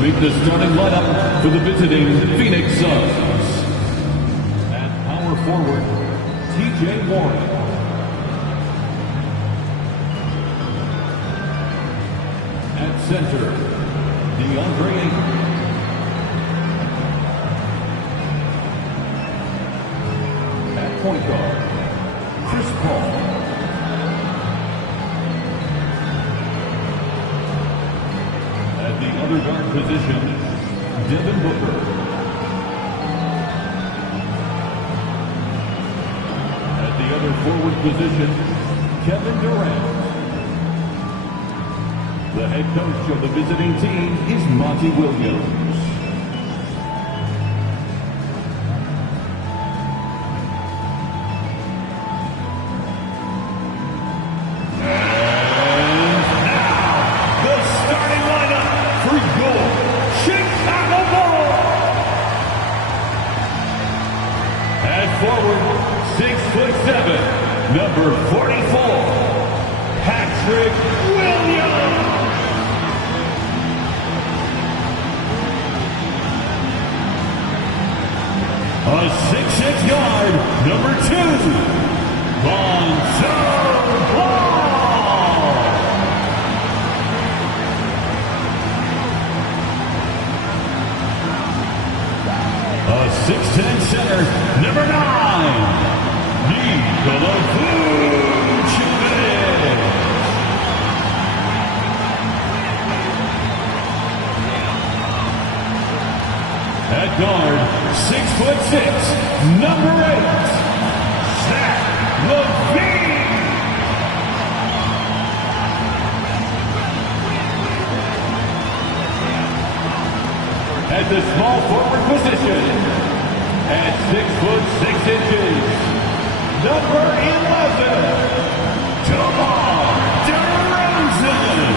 meet the starting lineup for the visiting Phoenix Suns. At power forward, T.J. Warren. At center, DeAndre Ayton. At point guard, Chris Paul. At the other guard position, Devin Booker. At the other forward position, Kevin Durant. The head coach of the visiting team is Monty Williams. Forward, 6'7", number 44, Patrick Williams. A 6'6" guard, number 2, Lonzo Ball. A 6'10" center, number 9, Nikola Vucevic. At guard, 6'6", number 8, Zach LaVine. At the small forward position, at 6'6", number 11, DeMar DeRozan.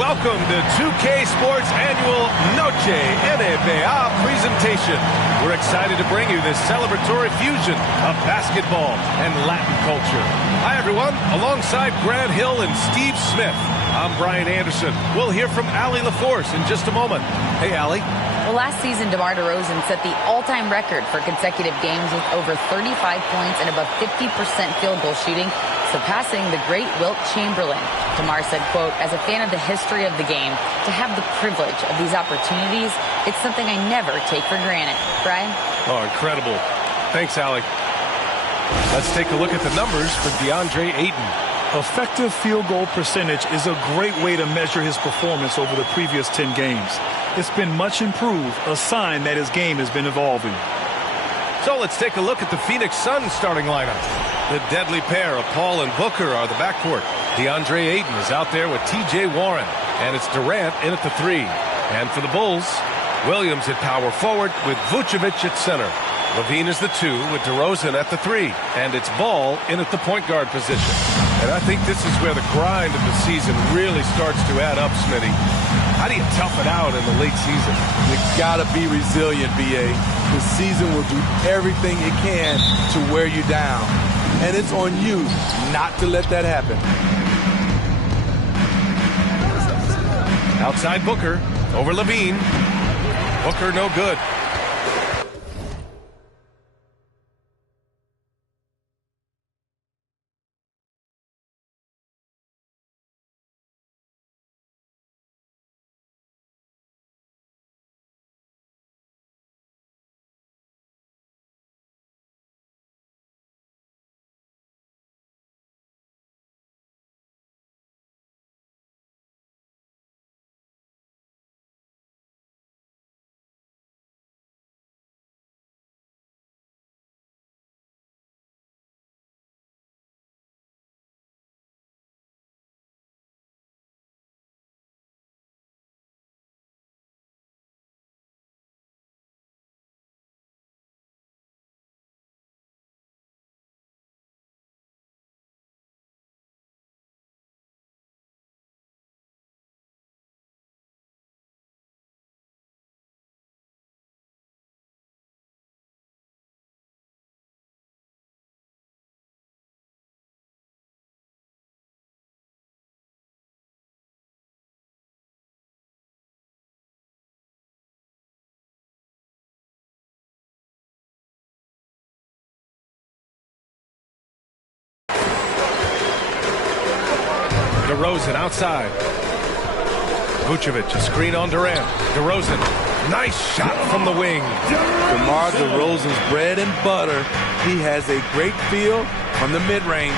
Welcome to 2K Sports Annual Noche NBA presentation. We're excited to bring you this celebratory fusion of basketball and Latin culture. Hi, everyone. Alongside Grant Hill and Steve Smith, I'm Brian Anderson. We'll hear from Allie LaForce in just a moment. Hey, Allie. Well, last season, DeMar DeRozan set the all-time record for consecutive games with over 35 points and above 50% field goal shooting, surpassing the great Wilt Chamberlain. DeMar said, quote, "As a fan of the history of the game, to have the privilege of these opportunities, it's something I never take for granted." Brian? Oh, incredible. Thanks, Allie. Let's take a look at the numbers for DeAndre Ayton. Effective field goal percentage is a great way to measure his performance over the previous 10 games. It's been much improved, a sign that his game has been evolving. So let's take a look at the Phoenix Suns starting lineup. The deadly pair of Paul and Booker are the backcourt. DeAndre Ayton is out there with T.J. Warren, and it's Durant in at the 3. And for the Bulls, Williams at power forward with Vucevic at center. LaVine is the 2 with DeRozan at the 3, and it's Ball in at the point guard position. And I think this is where the grind of the season really starts to add up, Smitty. How do you tough it out in the late season? You gotta be resilient, BA. The season will do everything it can to wear you down. And it's on you not to let that happen. Outside Booker, over LaVine. Booker no good. DeRozan outside. Vucevic, a screen on Durant. DeRozan, nice shot from the wing. DeMar DeRozan's bread and butter. He has a great feel from the mid-range.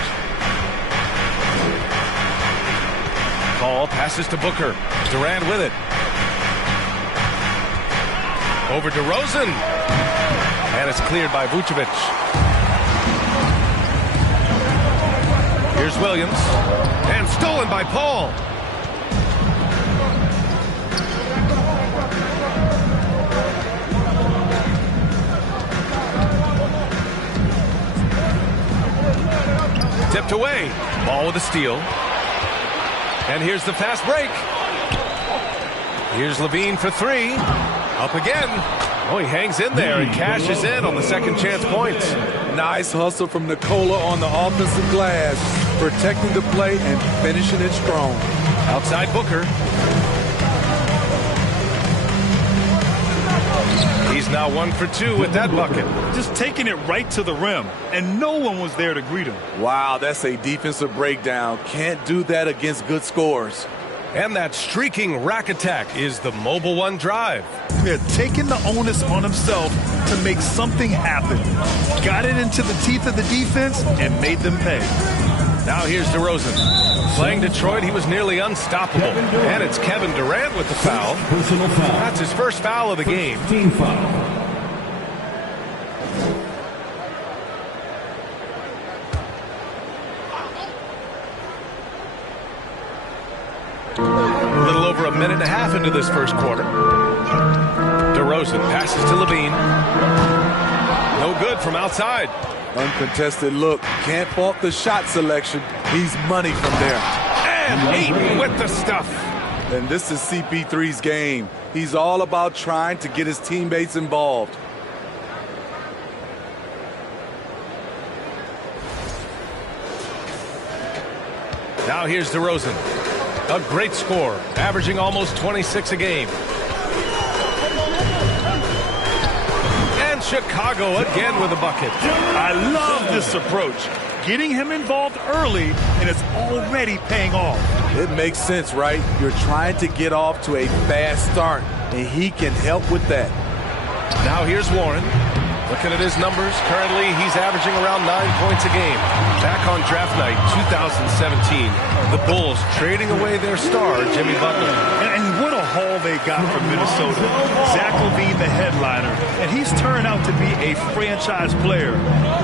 Paul passes to Booker. Durant with it. Over DeRozan. And it's cleared by Vucevic. Here's Williams. And stolen by Paul. Tipped away. Ball with a steal. And here's the fast break. Here's Levine for three. Up again. Oh, he hangs in there and cashes in on the second chance points. Nice hustle from Nikola on the offensive glass, protecting the play and finishing it strong. Outside Booker. He's now 1 for 2 with that bucket. Just taking it right to the rim, and no one was there to greet him. Wow, that's a defensive breakdown. Can't do that against good scores. And that streaking rack attack is the Mobile One drive. Yeah, taking the onus on himself to make something happen. Got it into the teeth of the defense and made them pay. Now here's DeRozan. Playing Detroit, he was nearly unstoppable. And it's Kevin Durant with the foul. Personal foul. That's his first foul of the game. Team foul. A little over a minute and a half into this first quarter. DeRozan passes to Levine. No good from outside. Uncontested look. Can't fault the shot selection. He's money from there. And Ayton with the stuff. And this is CP3's game. He's all about trying to get his teammates involved. Now here's DeRozan. A great score, averaging almost 26 a game. And Chicago again with a bucket. I love this approach. Getting him involved early, and it's already paying off. It makes sense, right? You're trying to get off to a fast start, and he can help with that. Now here's Warren. Looking at his numbers, currently he's averaging around 9 points a game. Back on draft night 2017, the Bulls trading away their star, Jimmy Butler. And what a haul they got from Minnesota. Zach LaVine, the headliner, and he's turned out to be a franchise player.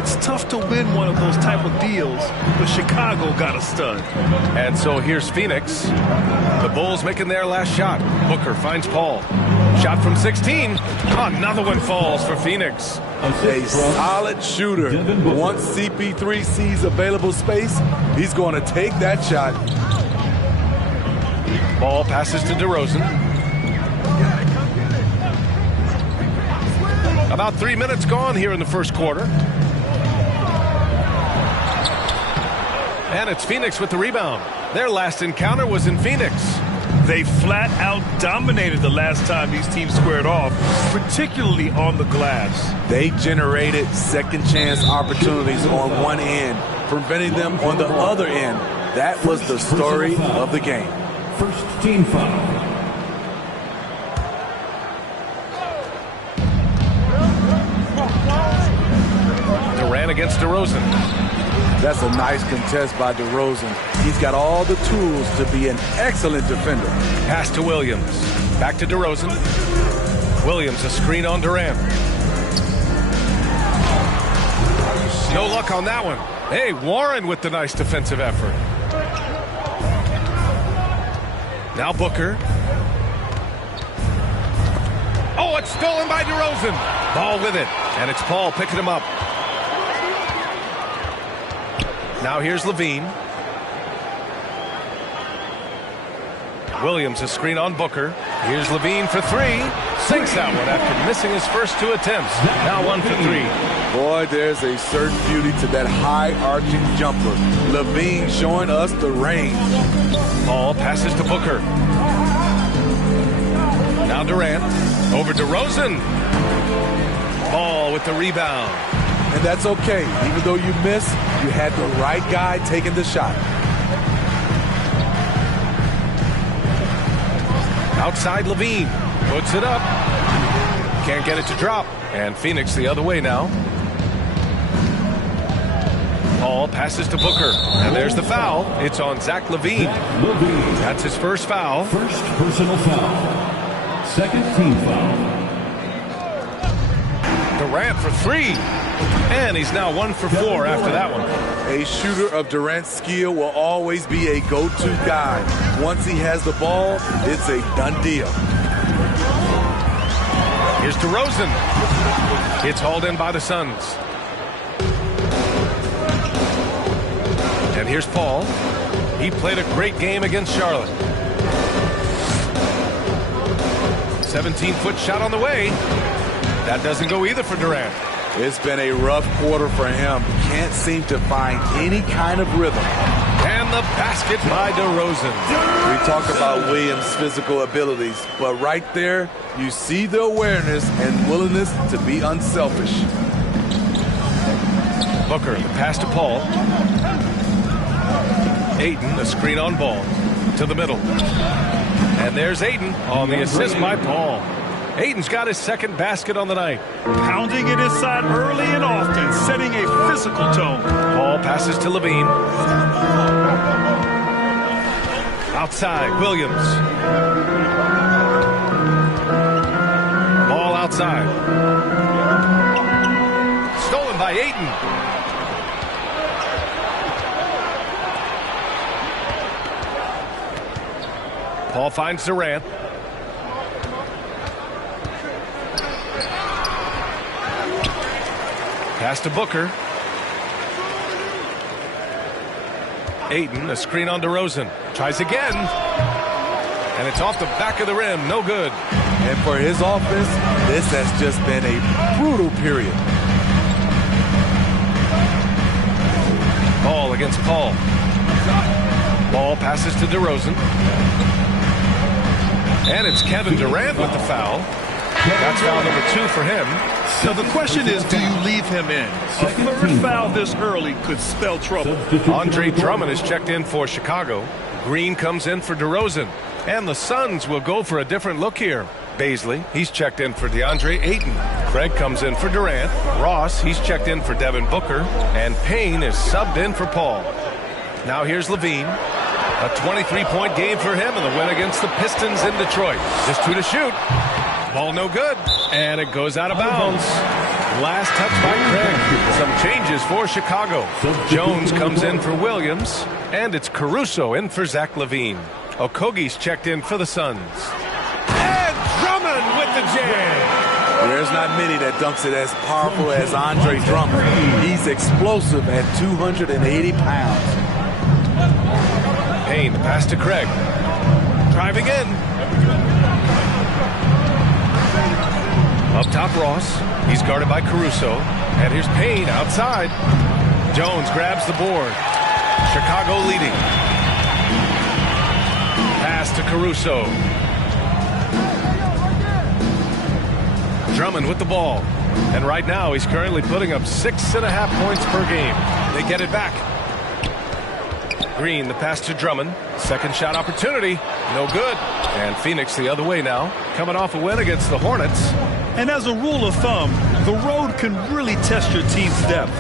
It's tough to win one of those type of deals, but Chicago got a stud. And so here's Phoenix. The Bulls making their last shot. Booker finds Paul. Shot from 16. Another one falls for Phoenix. A solid shooter. Once CP3 sees available space, he's going to take that shot. Ball passes to DeRozan. About 3 minutes gone here in the first quarter. And it's Phoenix with the rebound. Their last encounter was in Phoenix. They flat out dominated the last time these teams squared off, particularly on the glass. They generated second chance opportunities on one end, preventing them on the other end. That was the story of the game. First team foul. Durant against DeRozan. That's a nice contest by DeRozan. He's got all the tools to be an excellent defender. Pass to Williams. Back to DeRozan. Williams, a screen on Durant. No luck on that one. Hey, Warren with the nice defensive effort. Now Booker. Oh, it's stolen by DeRozan. Ball with it. And it's Paul picking him up. Now here's Levine. Williams, a screen on Booker. Here's Levine for three. Sinks that one after missing his first two attempts. Now 1 for 3. Boy, there's a certain beauty to that high-arching jumper. Levine showing us the range. Ball passes to Booker. Now Durant. Over DeRozan. Ball with the rebound. And that's okay. Even though you miss, you had the right guy taking the shot. Outside Levine. Puts it up. Can't get it to drop. And Phoenix the other way now. Paul passes to Booker. And there's the foul. It's on Zach LaVine. That's his first foul. First personal foul. Second team foul. Durant for three. And he's now 1 for 4 after that one. A shooter of Durant's skill will always be a go-to guy. Once he has the ball, it's a done deal. Here's DeRozan. It's hauled in by the Suns. And here's Paul. He played a great game against Charlotte. 17-foot shot on the way. That doesn't go either for Durant. It's been a rough quarter for him. Can't seem to find any kind of rhythm. And the basket by DeRozan. We talk about Williams' physical abilities, but right there, you see the awareness and willingness to be unselfish. Booker, the pass to Paul. Ayton, a screen on ball. To the middle. And there's Ayton on the assist by Paul. Ayton's got his second basket on the night. Pounding it inside early and often, setting a physical tone. Paul passes to Levine. Outside, Williams. Ball outside. Stolen by Ayton. Paul finds Durant. Pass to Booker. Ayton, a screen on DeRozan. Tries again. And it's off the back of the rim. No good. And for his offense, this has just been a brutal period. Ball against Paul. Ball passes to DeRozan. And it's Kevin Durant with the foul. That's foul number 2 for him. So the question is, do you leave him in? A third foul this early could spell trouble. Andre Drummond is checked in for Chicago. Green comes in for DeRozan. And the Suns will go for a different look here. Baisley, he's checked in for DeAndre Ayton. Craig comes in for Durant. Ross, he's checked in for Devin Booker. And Payne is subbed in for Paul. Now here's Levine. A 23-point game for him in the win against the Pistons in Detroit. Just 2 to shoot. Ball no good. And it goes out of bounds. Last touch by Craig. Some changes for Chicago. Jones comes in for Williams. And it's Caruso in for Zach LaVine. Okogie's checked in for the Suns. And Drummond with the jam. There's not many that dunks it as powerful as Andre Drummond. He's explosive at 280 pounds. Payne, the pass to Craig. Driving in. Up top, Ross. He's guarded by Caruso. And here's Payne outside. Jones grabs the board. Chicago leading. Pass to Caruso. Drummond with the ball. And right now, he's currently putting up 6.5 points per game. They get it back. Green, the pass to Drummond. Second shot opportunity. No good. And Phoenix the other way now. Coming off a win against the Hornets. And as a rule of thumb, the road can really test your team's depth.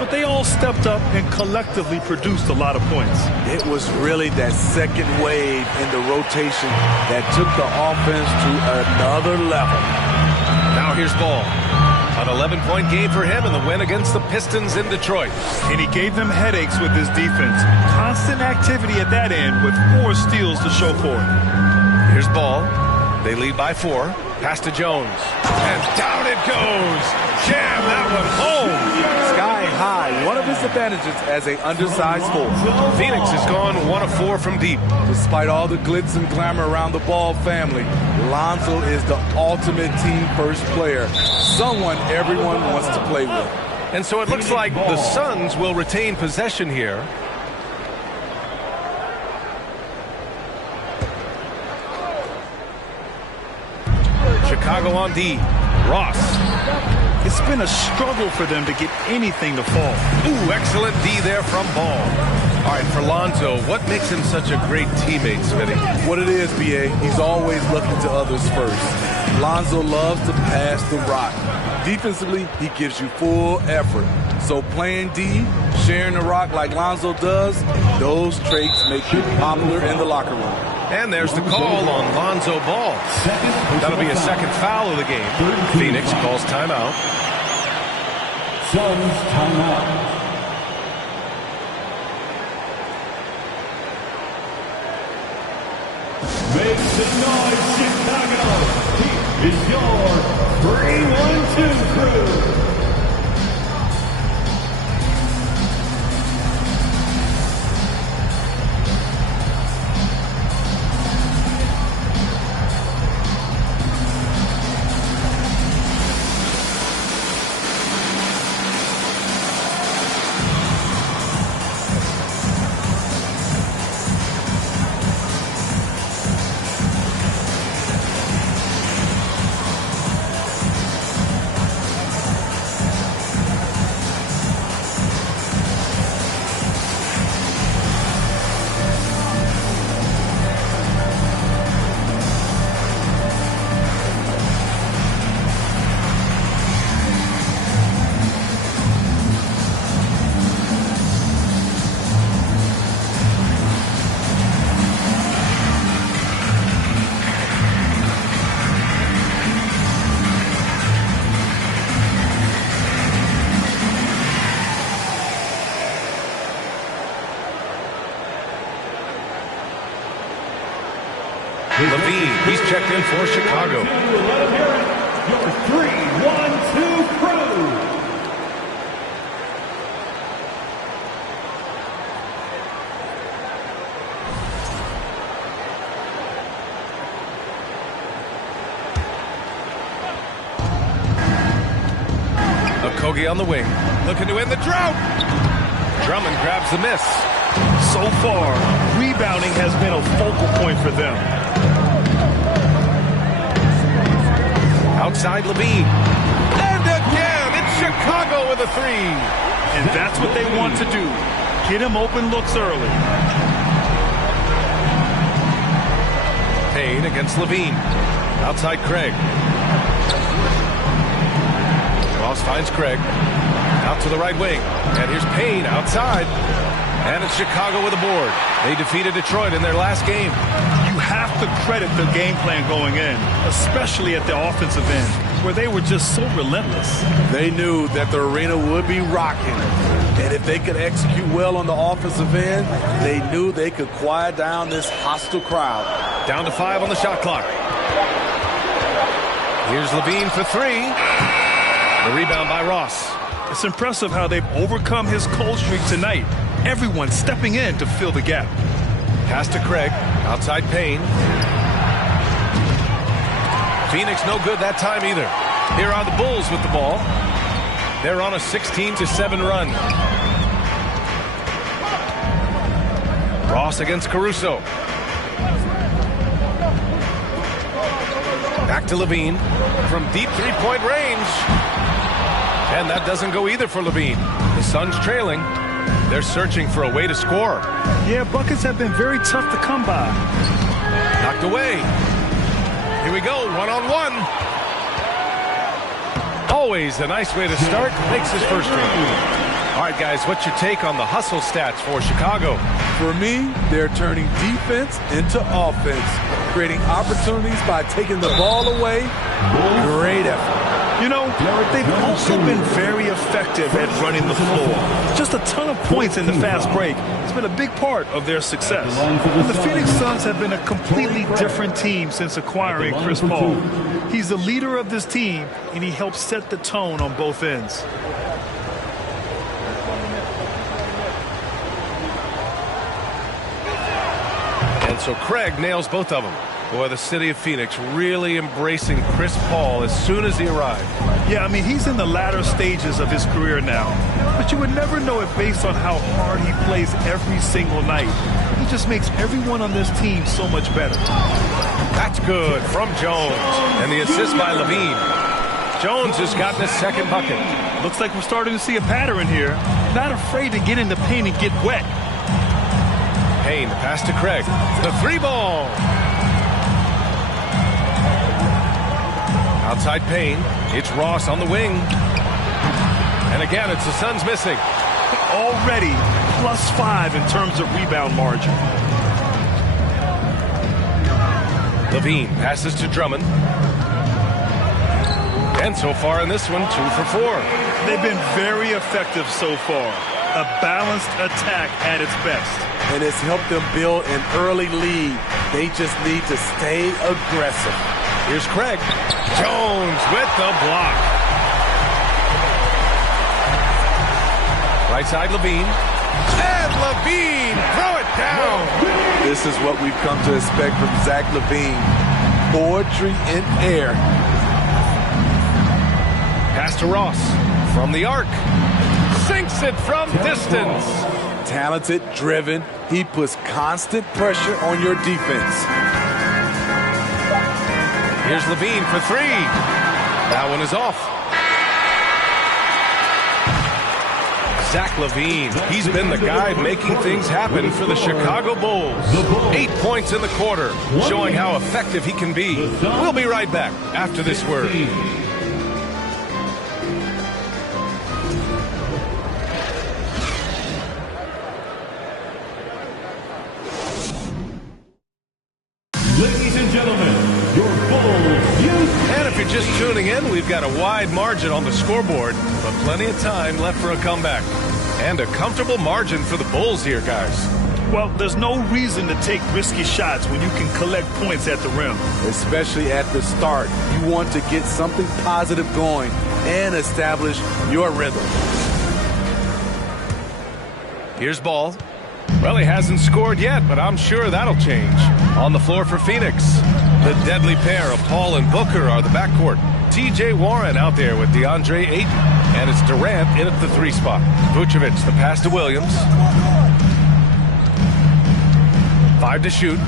But they all stepped up and collectively produced a lot of points. It was really that second wave in the rotation that took the offense to another level. Now here's Ball. An 11-point game for him in the win against the Pistons in Detroit. And he gave them headaches with his defense. Constant activity at that end with 4 steals to show for it. Here's Ball. They lead by 4. Pass to Jones. And down it goes. Jam that one home. Sky high. One of his advantages as an undersized forward. Phoenix has gone 1 of 4 from deep. Despite all the glitz and glamour around the Ball family, Lonzo is the ultimate team-first player. Someone everyone wants to play with. And so it looks like the Suns will retain possession here. Chicago on D. Ross. It's been a struggle for them to get anything to fall. Ooh, excellent D there from Ball. All right, for Lonzo, what makes him such a great teammate, Smitty? What it is, B.A., he's always looking to others first. Lonzo loves to pass the rock. Defensively, he gives you full effort. So playing D, sharing the rock like Lonzo does, those traits make him popular in the locker room. And there's the call on Lonzo Ball. That'll be a second foul of the game. Phoenix calls timeout. Suns timeout. Make some noise, Chicago. He is your 3-1-2 crew. Levine, he's checked in for Chicago. Let him hear it. Your 3-1-2 crew. Okogie on the wing, looking to end the drought. Drummond grabs the miss. So far, rebounding has been a focal point for them. Outside Levine. And again, it's Chicago with a three. And that's what they want to do. Get him open looks early. Payne against Levine. Outside Craig. Ross finds Craig. Out to the right wing. And here's Payne outside. And it's Chicago with a board. They defeated Detroit in their last game. You have to credit the game plan going in, especially at the offensive end, where they were just so relentless. They knew that the arena would be rocking. And if they could execute well on the offensive end, they knew they could quiet down this hostile crowd. Down to 5 on the shot clock. Here's Levine for 3. The rebound by Ross. It's impressive how they've overcome his cold streak tonight. Everyone stepping in to fill the gap. Pass to Craig. Outside Payne. Phoenix no good that time either. Here are the Bulls with the ball. They're on a 16-7 run. Ross against Caruso. Back to Levine from deep three-point range. And that doesn't go either for Levine. The Suns trailing. They're searching for a way to score. Yeah, buckets have been very tough to come by. Knocked away. Here we go, one-on-one. Always a nice way to start. Makes his first run. All right, guys, what's your take on the hustle stats for Chicago? For me, they're turning defense into offense, creating opportunities by taking the ball away. Great effort. You know, they've also been very effective at running the floor. Just a ton of points in the fast break. It's been a big part of their success. And the Phoenix Suns have been a completely different team since acquiring Chris Paul. He's the leader of this team, and he helps set the tone on both ends. And so Craig nails both of them. Boy, the city of Phoenix really embracing Chris Paul as soon as he arrived. Yeah, I mean, he's in the latter stages of his career now. But you would never know it based on how hard he plays every single night. He just makes everyone on this team so much better. That's good from Jones. And the assist by Levine. Jones has gotten his second bucket. Looks like we're starting to see a pattern here. Not afraid to get in the paint and get wet. Payne, pass to Craig. The three ball. Outside Payne. It's Ross on the wing. And again, it's the Suns missing. Already +5 in terms of rebound margin. Levine passes to Drummond. And so far in this one, 2 for 4. They've been very effective so far. A balanced attack at its best. And it's helped them build an early lead. They just need to stay aggressive. Here's Craig. Jones with the block. Right side, Levine. And Levine, throw it down. This is what we've come to expect from Zach LaVine. Poetry in air. Pass to Ross from the arc. Sinks it from distance. Talented, driven. He puts constant pressure on your defense. Here's Levine for 3. That one is off. Zach LaVine, he's been the guy making things happen for the Chicago Bulls. 8 points in the quarter, showing how effective he can be. We'll be right back after this word. Ladies and gentlemen, your Bulls youth. And if you're just tuning in, we've got a wide margin on the scoreboard, but plenty of time left for a comeback. And a comfortable margin for the Bulls here, guys. Well, there's no reason to take risky shots when you can collect points at the rim. Especially at the start. You want to get something positive going and establish your rhythm. Here's Ball. Well, he hasn't scored yet, but I'm sure that'll change. On the floor for Phoenix, the deadly pair of Paul and Booker are the backcourt. T.J. Warren out there with DeAndre Ayton. And it's Durant in at the 3 spot. Vucevic, the pass to Williams. 5 to shoot.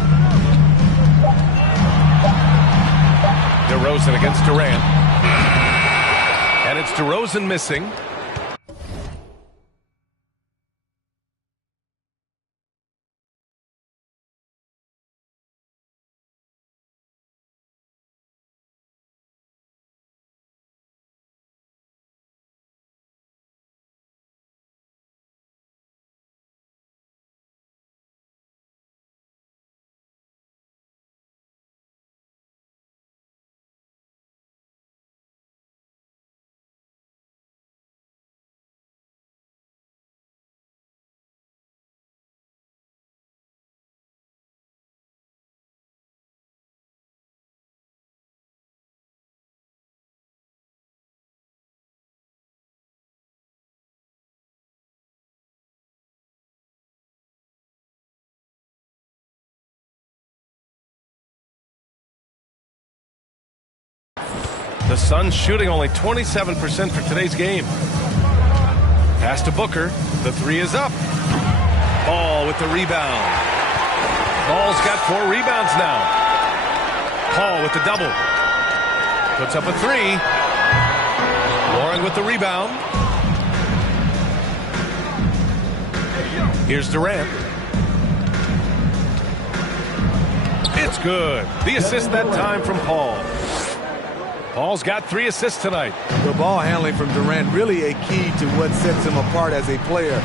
DeRozan against Durant. And it's DeRozan missing. The Suns shooting only 27% for today's game. Pass to Booker. The 3 is up. Ball with the rebound. Ball's got 4 rebounds now. Paul with the double. Puts up a 3. Warren with the rebound. Here's Durant. It's good. The assist that time from Paul. Paul's got 3 assists tonight. The ball handling from Durant really a key to what sets him apart as a player.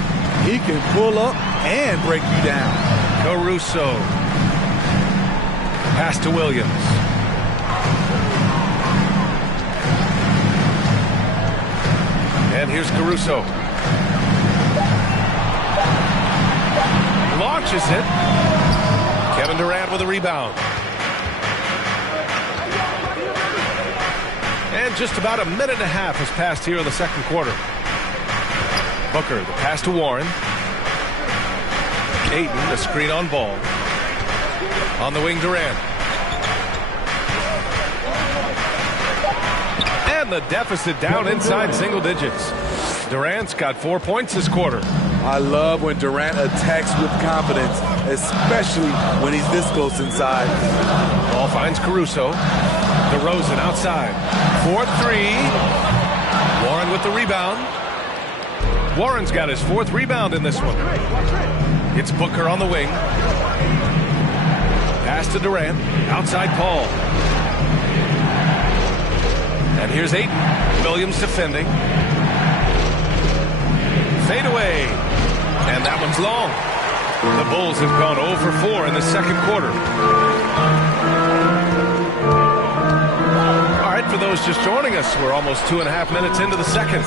He can pull up and break you down. Caruso. Pass to Williams. And here's Caruso. Launches it. Kevin Durant with a rebound. And just about a minute and a half has passed here in the second quarter. Booker, the pass to Warren. Ayton, the screen on Ball. On the wing, Durant. And the deficit down inside single digits. Durant's got 4 points this quarter. I love when Durant attacks with confidence, especially when he's this close inside. Ball finds Caruso. DeRozan outside. 4-3. Warren with the rebound. Warren's got his 4th rebound in this one. It's Booker on the wing. Pass to Durant. Outside Paul. And here's Ayton. Williams defending. Fade away. And that one's long. The Bulls have gone 0 for 4 in the second quarter. All right, for those just joining us, we're almost 2.5 minutes into the second.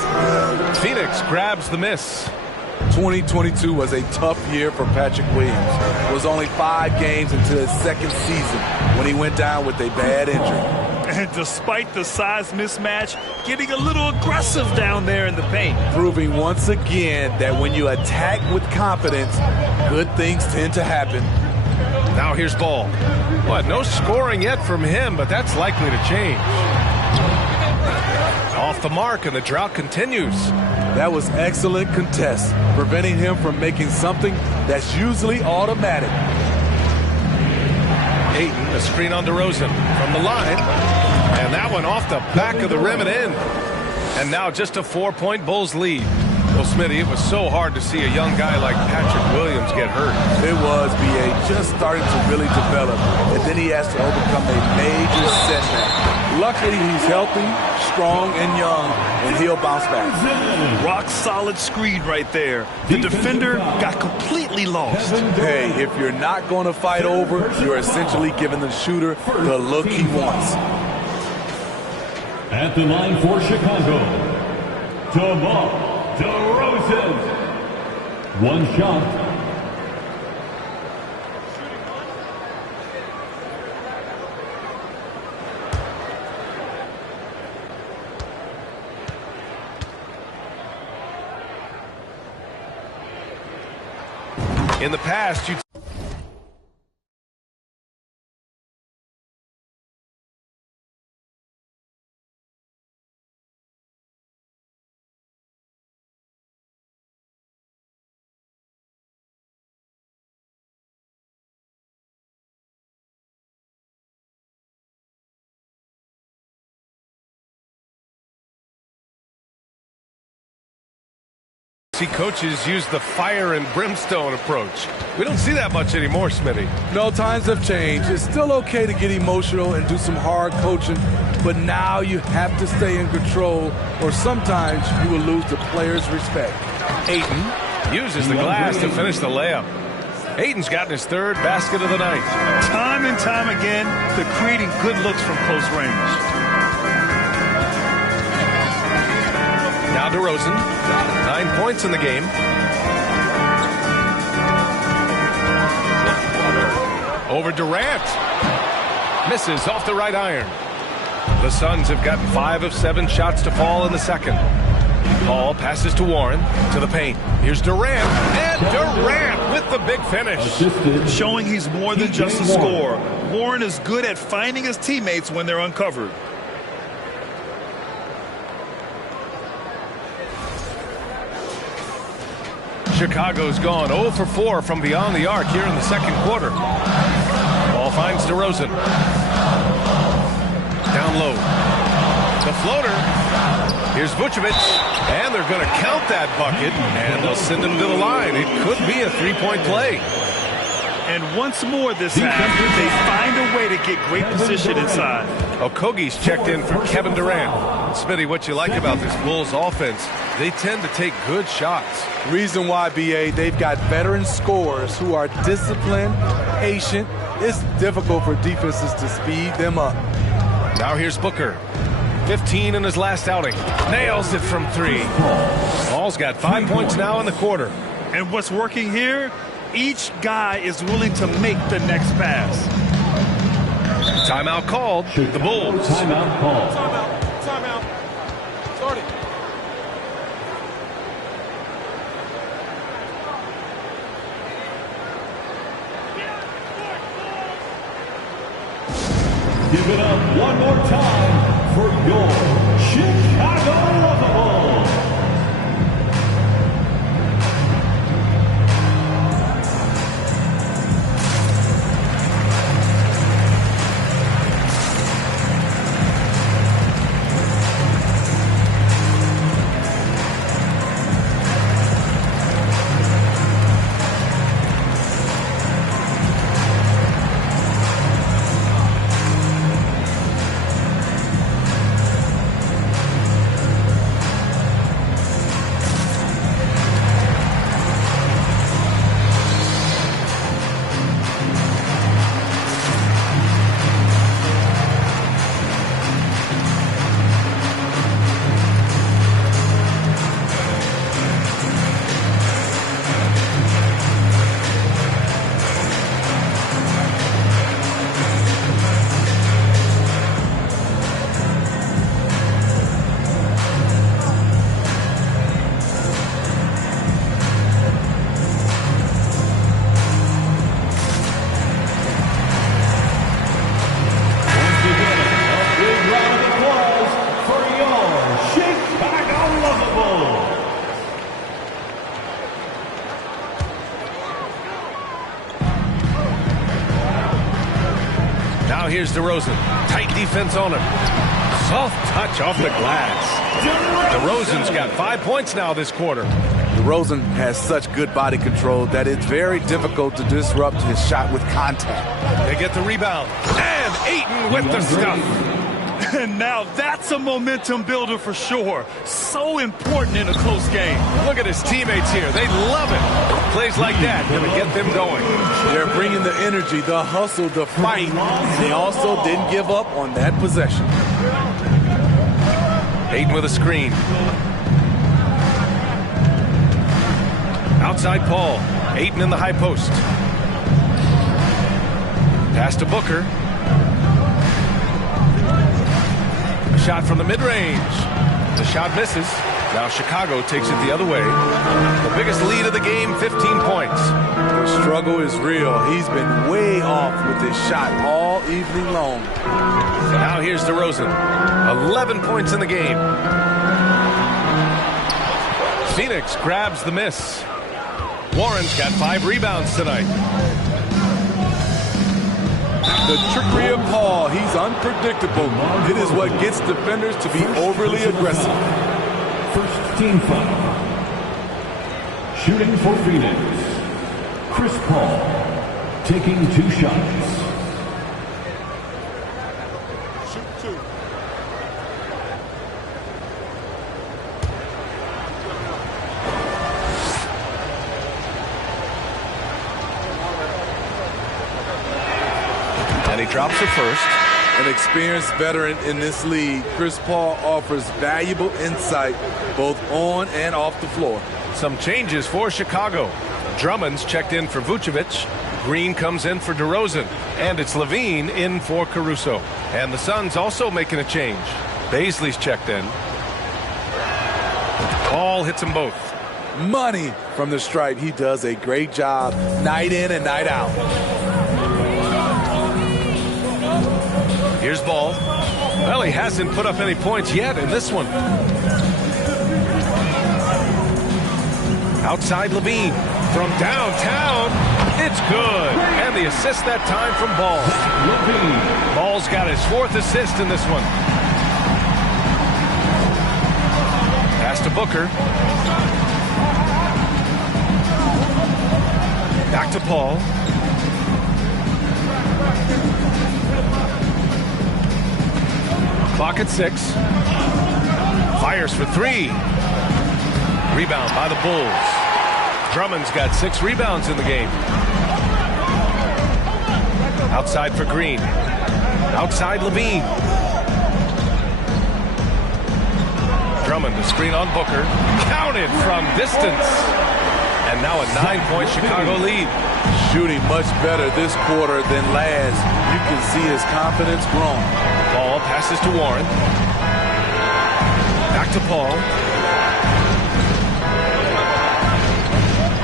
Phoenix grabs the miss. 2022 was a tough year for Patrick Williams. It was only 5 games into his second season when he went down with a bad injury. And despite the size mismatch, getting a little aggressive down there in the paint. Proving once again that when you attack with confidence, good things tend to happen. Now here's Ball. What, no scoring yet from him, but that's likely to change. Off the mark, and the drought continues. That was excellent contest, preventing him from making something that's usually automatic. Ayton, a screen on DeRozan from the line. And that one off the back of the rim and in. And now just a 4-point Bulls lead. Well, Smitty, it was so hard to see a young guy like Patrick Williams get hurt. It was, B.A. Just starting to really develop. And then he has to overcome a major setback. Luckily, he's healthy, strong, and young, and he'll bounce back. Rock solid screen right there. The defender got completely lost. Hey, if you're not going to fight over, you're essentially giving the shooter the look he wants. At the line for Chicago, DeMar DeRozan. One shot. In the past, you see coaches use the fire and brimstone approach. We don't see that much anymore, Smitty. No, times have changed. It's still okay to get emotional and do some hard coaching, but now you have to stay in control, or sometimes you will lose the player's respect. Ayton uses the glass to finish the layup. Ayton's gotten his 3rd basket of the night. Time and time again, they're creating good looks from close range. Now DeRozan, 9 points in the game. Over Durant. Misses off the right iron. The Suns have gotten 5 of 7 shots to fall in the second. Ball passes to Warren, to the paint. Here's Durant, and Durant with the big finish. Showing he's more than just a scorer. Warren is good at finding his teammates when they're uncovered. Chicago's gone 0 for 4 from beyond the arc here in the second quarter. Ball finds DeRozan. Down low. The floater. Here's Vucevic. And they're going to count that bucket. And they'll send him to the line. It could be a 3-point play. And once more this half, they find a way to get great position inside. Okogie's checked in for Kevin Durant. Smitty, what you like about this Bulls offense, they tend to take good shots. Reason why, B.A., they've got veteran scorers who are disciplined, patient. It's difficult for defenses to speed them up. Now here's Booker. 15 in his last outing. Nails it from 3. Ball's got 5 points now in the quarter. And what's working here? Each guy is willing to make the next pass. Timeout called. The Bulls. Timeout called. Timeout. Start it. Give it up one more time for your Chicago Bulls. here's DeRozan. Tight defense on him. Soft touch off the glass. DeRozan's got 5 points now this quarter. DeRozan has such good body control that it's very difficult to disrupt his shot with contact. They get the rebound. And Ayton with the stuff. And now that's a momentum builder for sure. So important in a close game. Look at his teammates here. They love it. Plays like that going to get them going. They're bringing the energy, the hustle, the fight. They also didn't give up on that possession. Ayton with a screen. Outside Paul. Ayton in the high post. Pass to Booker. A shot from the mid-range. The shot misses. Now Chicago takes it the other way. The biggest lead of the game, 15 points. The struggle is real. He's been way off with his shot all evening long. So now here's DeRozan. 11 points in the game. Phoenix grabs the miss. Warren's got 5 rebounds tonight. The trickery of Paul, he's unpredictable. It is what gets defenders to be overly aggressive. First team foul. Shooting for Phoenix, Chris Paul, taking 2 shots. Shoot 2. And he drops it first. An experienced veteran in this league, Chris Paul offers valuable insight both on and off the floor. Some changes for Chicago. Drummond's checked in for Vucevic. Green comes in for DeRozan. And it's Levine in for Caruso. And the Suns also making a change. Baisley's checked in. Paul hits them both. Money from the stripe. He does a great job night in and night out. Here's Ball. Well, he hasn't put up any points yet in this one. Outside Levine. From downtown. It's good. And the assist that time from Ball. Ball's got his 4th assist in this one. Pass to Booker. Back to Paul. Clock at 6. Fires for 3. Rebound by the Bulls. Drummond's got 6 rebounds in the game. Outside for Green. Outside Levine. Drummond to screen on Booker. Counted from distance. And now a 9-point Chicago lead. Shooting much better this quarter than last. You can see his confidence growing. Paul passes to Warren. Back to Paul.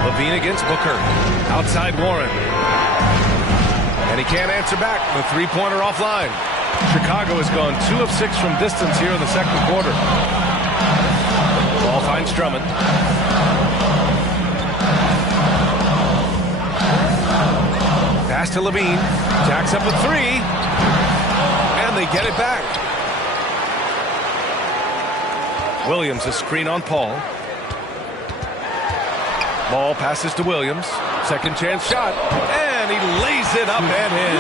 Levine against Booker. Outside Warren. And he can't answer back. The 3-pointer offline. Chicago has gone 2 of 6 from distance here in the second quarter. Ball finds Drummond. Pass to Levine. Jacks up a 3. And they get it back. Williams a screen on Paul. Ball passes to Williams. Second chance shot. And he lays it up and in.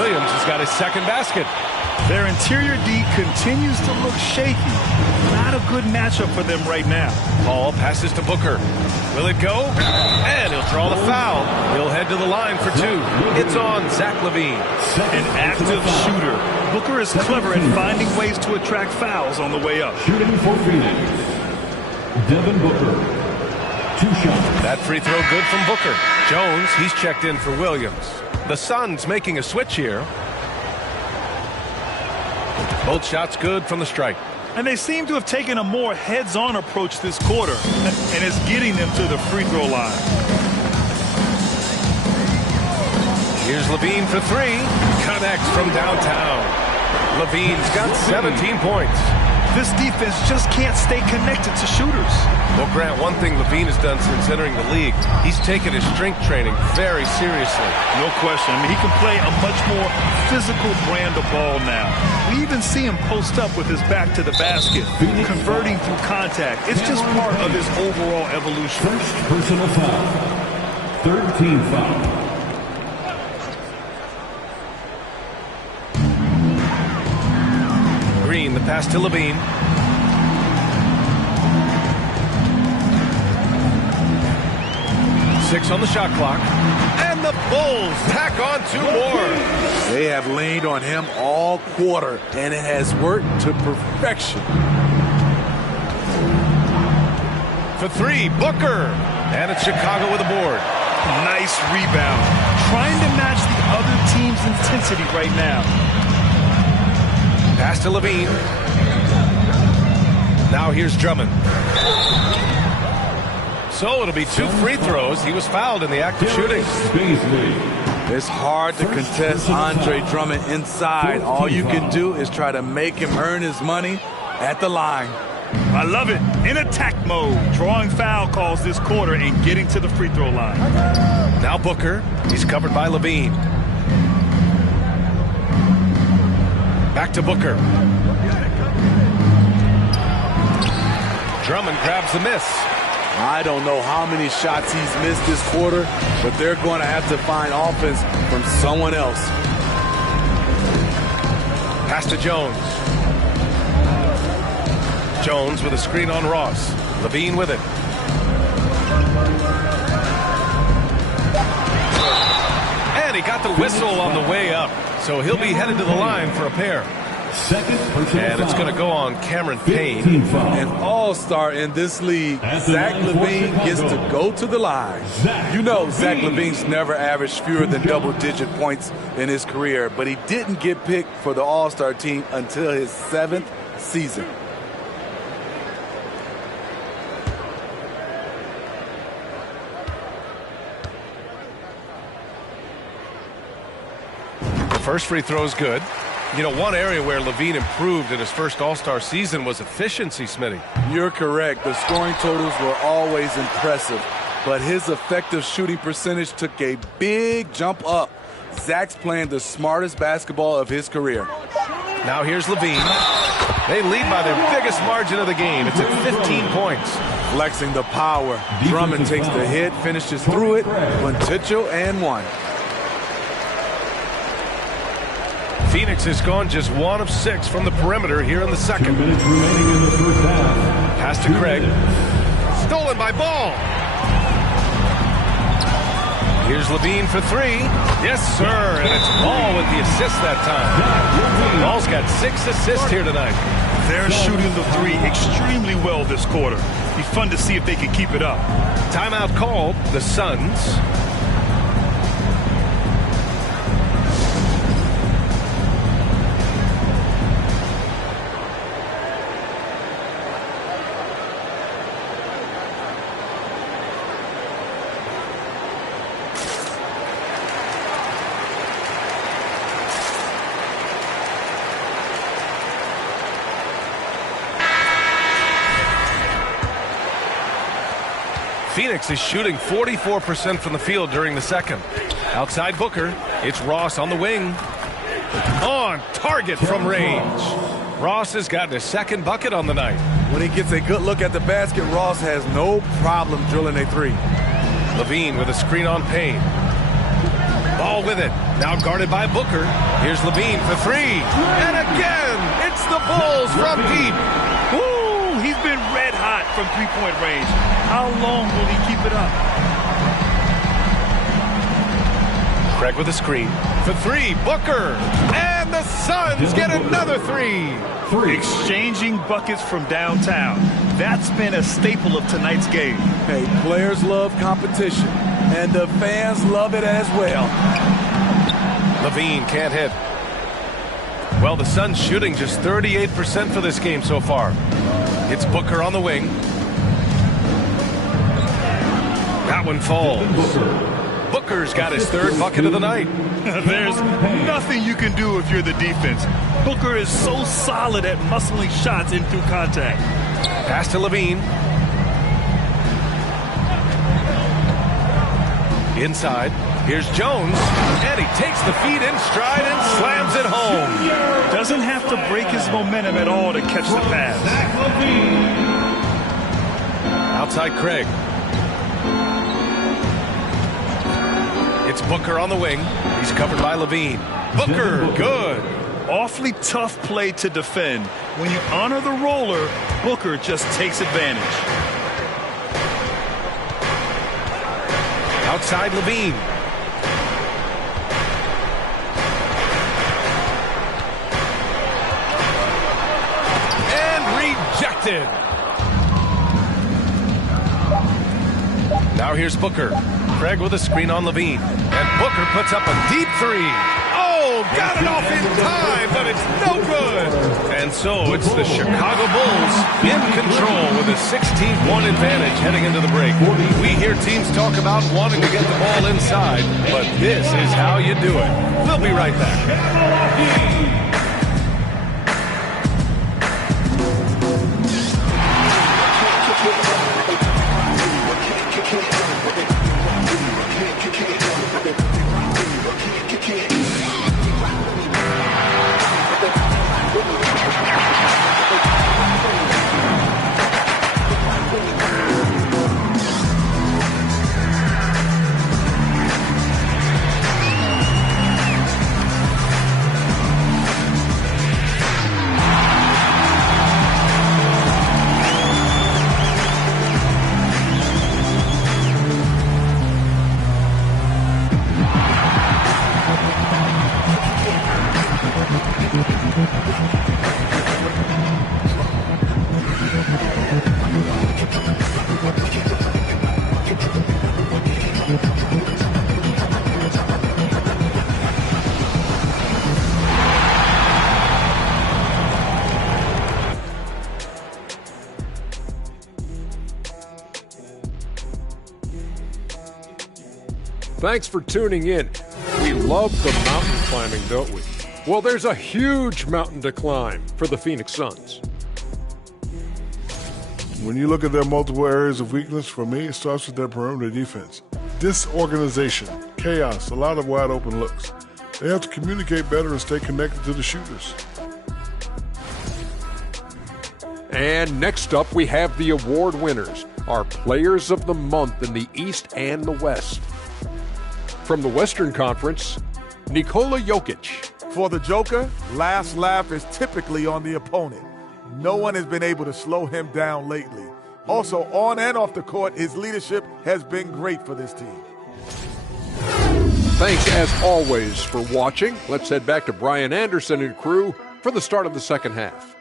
Williams has got his second basket. Their interior D continues to look shaky. Not a good matchup for them right now. Paul passes to Booker. Will it go? And he'll draw the foul. He'll head to the line for 2. It's on Zach LaVine. An active shooter. Booker is clever at finding ways to attract fouls on the way up. Shooting for Phoenix, Devin Booker. 2 shots. That free throw good from Booker. Jones, he's checked in for Williams. The Suns making a switch here. Both shots good from the stripe. And they seem to have taken a more heads-on approach this quarter, and it's getting them to the free throw line. Here's Levine for 3. Connects from downtown. Levine's got 17 points. This defense just can't stay connected to shooters. Well, Grant, one thing LaVine has done since entering the league, he's taken his strength training very seriously. No question. I mean, he can play a much more physical brand of ball now. We even see him post up with his back to the basket, converting through contact. It's just part of his overall evolution. First personal foul. Third team foul. Green, the pass to LaVine. Six on the shot clock. And the Bulls tack on 2 more. They have leaned on him all quarter, and it has worked to perfection. For 3, Booker. And it's Chicago with a board. Nice rebound. Trying to match the other team's intensity right now. Pass to LaVine. Now here's Drummond. So it'll be 2 free throws. He was fouled in the act of shooting. It's hard to contest Andre Drummond inside. All you can do is try to make him earn his money at the line. I love it. In attack mode, drawing foul calls this quarter and getting to the free throw line. Now Booker. He's covered by LaVine. Back to Booker. Drummond grabs the miss. I don't know how many shots he's missed this quarter, but they're going to have to find offense from someone else. Pass to Jones. Jones with a screen on Ross. LaVine with it. And he got the whistle on the way up. So he'll be headed to the line for a pair. Second personal And it's foul. going to go on Cameron Payne. 15 foul. An all-star in this league, At the Zach line for LaVine gets to Chicago. go to the line. Zach You know Zach LaVine. LaVine's never averaged fewer than double-digit points in his career, but he didn't get picked for the all-star team until his 7th season. The first free throw is good. You know, one area where LaVine improved in his first All-Star season was efficiency, Smitty. You're correct. The scoring totals were always impressive, but his effective shooting percentage took a big jump up. Zach's playing the smartest basketball of his career. Now here's LaVine. They lead by their biggest margin of the game. It's at 15 points. Flexing the power. Drummond takes the hit, finishes through it. Montijo and 1. Phoenix has gone just 1 of 6 from the perimeter here in the 2 second. minutes remaining in the first half. Pass to Craig. Stolen by Ball. Here's LaVine for 3. Yes, sir. And it's Ball with the assist that time. Ball's got 6 assists here tonight. They're shooting the 3 extremely well this quarter. Be fun to see if they can keep it up. Timeout called. The Suns. Phoenix is shooting 44% from the field during the second. Outside Booker, it's Ross on the wing. On target from range. Ross has gotten his second bucket on the night. When he gets a good look at the basket, Ross has no problem drilling a 3. LaVine with a screen on Payne. Ball with it. Now guarded by Booker. Here's LaVine for 3. And again, it's the Bulls from deep. Woo! He's been red hot from three-point range. How long will he keep it up? Craig with a screen for 3. Booker. And the Suns get another 3. Exchanging buckets from downtown. That's been a staple of tonight's game. Hey, players love competition, and the fans love it as well. LaVine can't hit. Well, the Suns shooting just 38% for this game so far. It's Booker on the wing. That one falls. Booker's got his third bucket of the night. There's nothing you can do if you're the defense. Booker is so solid at muscling shots in through contact. Pass to Levine. Inside. Here's Jones. And he takes the feed in stride and slams it home. Doesn't have to break his momentum at all to catch the pass. Outside Craig. It's Booker on the wing. He's covered by Levine. Booker, good. Awfully tough play to defend. When you honor the roller, Booker just takes advantage. Outside Levine. And rejected. Now here's Booker. Craig with a screen on Levine. And Booker puts up a deep three. Oh, got it off in time, but it's no good. And so it's the Chicago Bulls in control with a 16-1 advantage heading into the break. We hear teams talk about wanting to get the ball inside, but this is how you do it. We'll be right back. Thanks for tuning in. We love the mountain climbing, don't we? Well, there's a huge mountain to climb for the Phoenix Suns. When you look at their multiple areas of weakness, for me, it starts with their perimeter defense. Disorganization, chaos, a lot of wide open looks. They have to communicate better and stay connected to the shooters. And next up, we have the award winners, our players of the month in the East and the West. From the Western Conference, Nikola Jokic. For the Joker, last laugh is typically on the opponent. No one has been able to slow him down lately. Also, on and off the court, his leadership has been great for this team. Thanks, as always, for watching. Let's head back to Brian Anderson and crew for the start of the second half.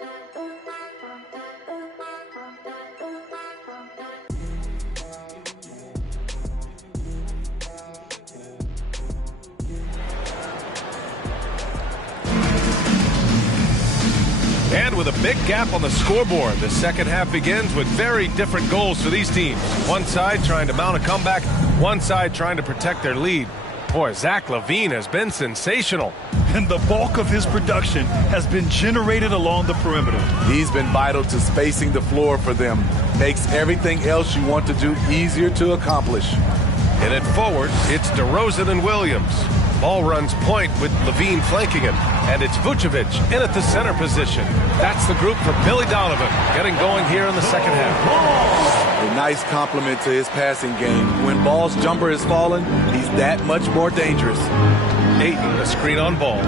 And with a big gap on the scoreboard, the second half begins with very different goals for these teams. One side trying to mount a comeback, one side trying to protect their lead. Boy, Zach LaVine has been sensational. And the bulk of his production has been generated along the perimeter. He's been vital to spacing the floor for them. Makes everything else you want to do easier to accomplish. And at forward, it's DeRozan and Williams. Ball runs point with LaVine flanking him. And it's Vucevic in at the center position. That's the group for Billy Donovan, getting going here in the second half. A nice compliment to his passing game. When Ball's jumper is falling, he's that much more dangerous. Ayton, a screen on Ball.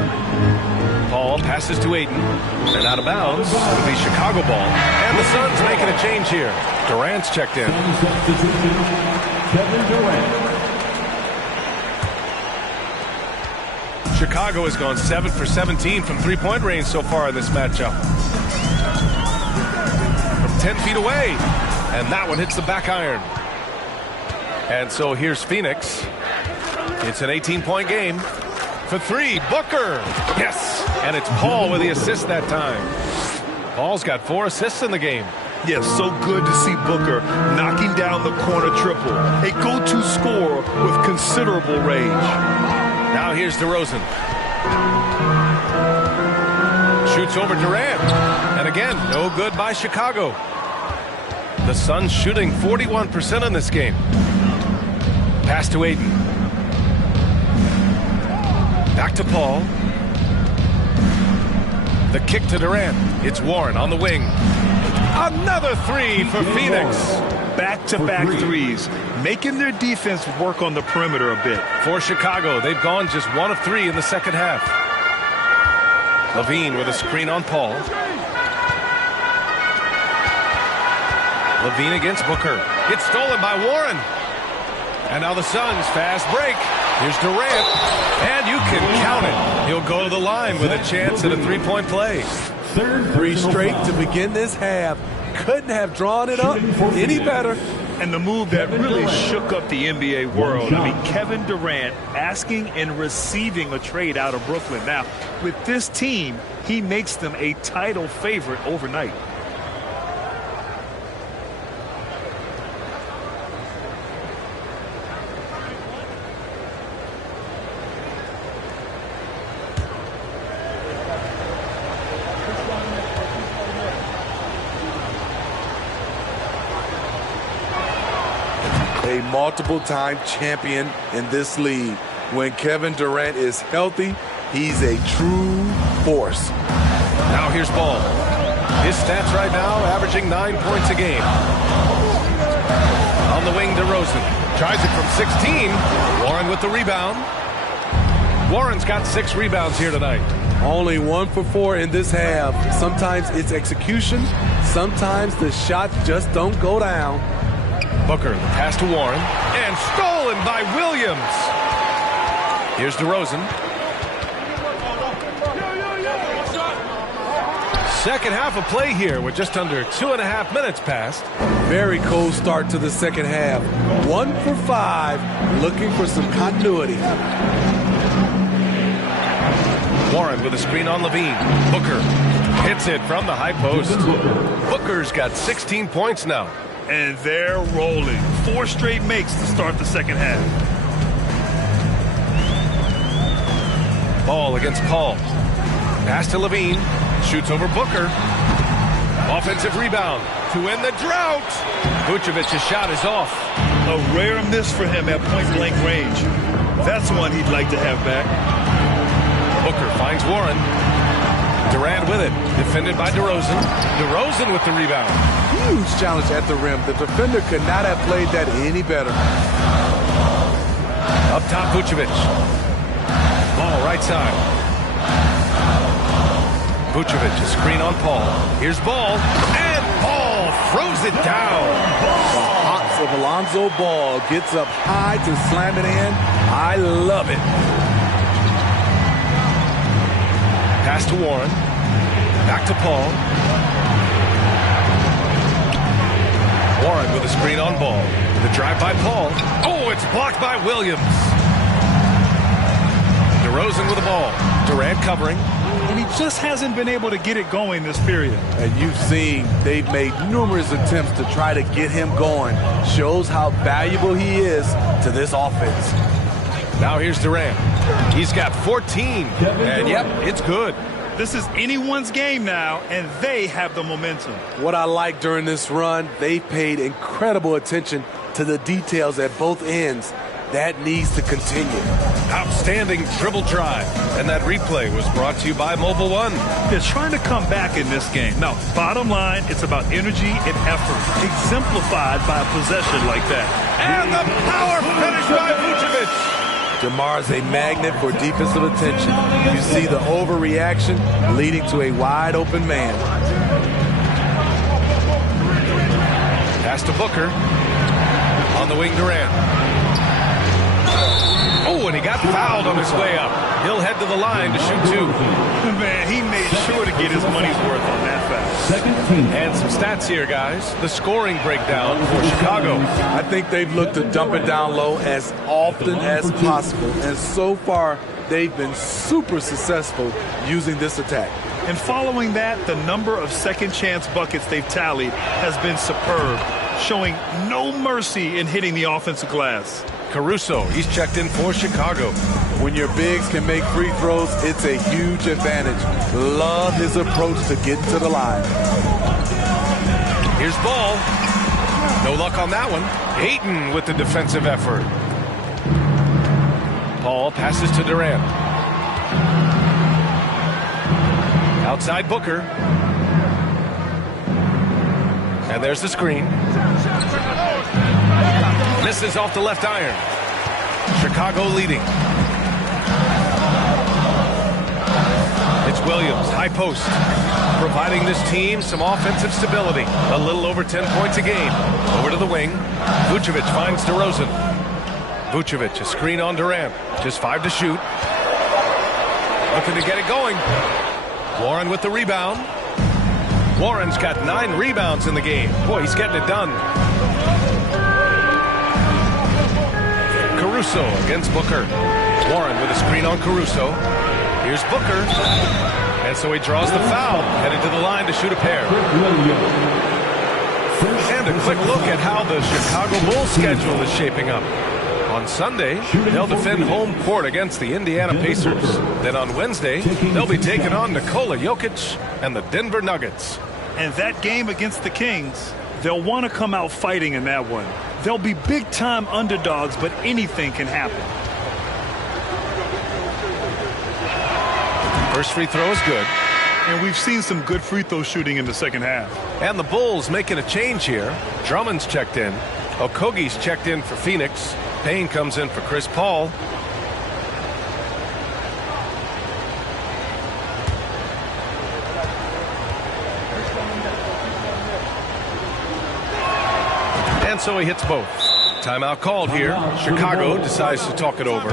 Ball passes to Ayton. And out of bounds. It'll be Chicago ball. And the Suns making a change here. Durant's checked in. Kevin Durant. Chicago has gone 7 for 17 from three-point range so far in this matchup. From 10 feet away. And that one hits the back iron. And so here's Phoenix. It's an 18-point game. For three, Booker. Yes. And it's Paul with the assist that time. Paul's got 4 assists in the game. Yes, so good to see Booker knocking down the corner triple. A go-to scorer with considerable range. Now here's DeRozan. Shoots over Durant. And again, no good by Chicago. The Suns shooting 41% in this game. Pass to Ayton. Back to Paul. The kick to Durant. It's Warren on the wing. Another three for Phoenix. Back-to-back threes, making their defense work on the perimeter a bit. For Chicago, they've gone just 1 of 3 in the second half. Levine with a screen on Paul. Levine against Booker. It's stolen by Warren. And now the Suns fast break. Here's Durant. And you can count it. He'll go to the line with a chance at a three-point play. Three straight to begin this half. Couldn't have drawn it up any better. And the move that really shook up the NBA world. I mean, Kevin Durant asking and receiving a trade out of Brooklyn. Now, with this team, he makes them a title favorite overnight. A multiple-time champion in this league. When Kevin Durant is healthy, he's a true force. Now here's Ball. His stats right now averaging 9 points a game. On the wing, DeRozan. Tries it from 16. Warren with the rebound. Warren's got 6 rebounds here tonight. Only 1 for 4 in this half. Sometimes it's execution. Sometimes the shots just don't go down. Booker, the pass to Warren, and stolen by Williams. Here's DeRozan. Second half of play here with just under 2.5 minutes passed. Very cold start to the second half. 1 for 5, looking for some continuity. Warren with a screen on Levine. Booker hits it from the high post. Booker's got 16 points now. And they're rolling. 4 straight makes to start the second half. Ball against Paul. Pass to Levine. Shoots over Booker. Offensive rebound to end the drought. Vucevic's shot is off. A rare miss for him at point-blank range. That's one he'd like to have back. Booker finds Warren. Durant with it. Defended by DeRozan. DeRozan with the rebound. Huge challenge at the rim. The defender could not have played that any better. Up top, Vucevic. Ball right side. Vucevic, a screen on Paul. Here's Ball. And Ball throws it down. The hops of Alonzo Ball gets up high to slam it in. I love it. Pass to Warren. Back to Paul. Warren with a screen on Ball. The drive by Paul. Oh, it's blocked by Williams. DeRozan with the ball. Durant covering. And he just hasn't been able to get it going this period. And you've seen they've made numerous attempts to try to get him going. Shows how valuable he is to this offense. Now here's Durant. He's got 14. And yep, it's good. This is anyone's game now, and they have the momentum. What I like during this run, they paid incredible attention to the details at both ends. That needs to continue. Outstanding dribble drive. And that replay was brought to you by Mobile One. They're trying to come back in this game. Now, bottom line, it's about energy and effort, exemplified by a possession like that. And the power finish by Vucevic. DeMar's a magnet for defensive attention. You see the overreaction leading to a wide open man. Pass to Booker. On the wing, Durant. Oh, and he got fouled on his way up. He'll head to the line to shoot 2. Man, he made sure to get his money's worth on that foul. And some stats here, guys. The scoring breakdown for Chicago. I think they've looked to dump it down low as often as possible. And so far, they've been super successful using this attack. And following that, the number of second chance buckets they've tallied has been superb, showing no mercy in hitting the offensive glass. Caruso, he's checked in for Chicago. When your bigs can make free throws, it's a huge advantage. Love his approach to getting to the line. Here's Ball. No luck on that one. Ayton with the defensive effort. Paul passes to Durant. Outside Booker. And there's the screen. Misses off the left iron. Chicago leading. It's Williams, high post, providing this team some offensive stability. A little over 10 points a game. Over to the wing. Vucevic finds DeRozan. Vucevic, a screen on Durant. Just 5 to shoot. Looking to get it going. Warren with the rebound. Warren's got 9 rebounds in the game. Boy, he's getting it done. Caruso against Booker. Warren with a screen on Caruso. Here's Booker. And so he draws the foul, headed to the line to shoot a pair. And a quick look at how the Chicago Bulls schedule is shaping up. On Sunday, they'll defend home court against the Indiana Pacers. Then on Wednesday, they'll be taking on Nikola Jokic and the Denver Nuggets. And that game against the Kings, they'll want to come out fighting in that one. They'll be big-time underdogs, but anything can happen. First free throw is good. And we've seen some good free throw shooting in the second half. And the Bulls making a change here. Drummond's checked in. Okogie's checked in for Phoenix. Payne comes in for Chris Paul. And so he hits both. Timeout called here. Chicago decides to talk it over.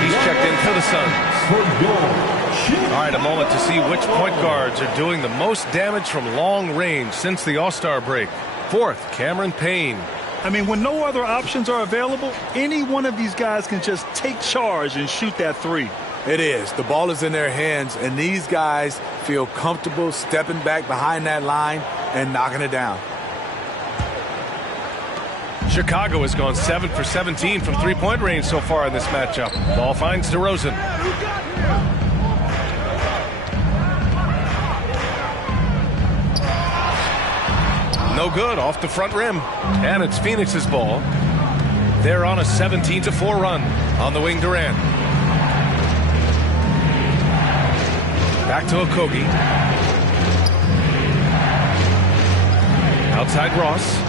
He's checked in for the Suns. All right, a moment to see which point guards are doing the most damage from long range since the All-Star break. Fourth, Cameron Payne. I mean, when no other options are available, any one of these guys can just take charge and shoot that three. It is. The ball is in their hands, and these guys feel comfortable stepping back behind that line and knocking it down. Chicago has gone 7 for 17 from three-point range so far in this matchup. Ball finds DeRozan. No good, off the front rim. And it's Phoenix's ball. They're on a 17-4 run. On the wing, Durant. Back to Okogie. Outside Ross.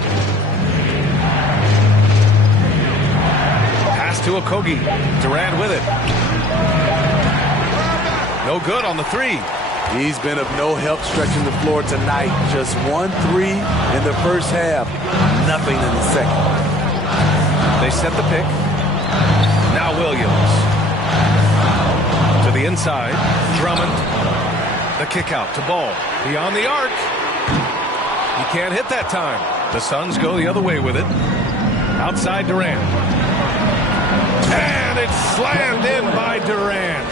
To Okogie. Durant with it. No good on the three. He's been of no help stretching the floor tonight. Just 1 3 in the first half. Nothing in the second. They set the pick. Now Williams. To the inside. Drummond. The kick out to Ball. Beyond the arc. He can't hit that time. The Suns go the other way with it. Outside Durant. And it's slammed in by Durant.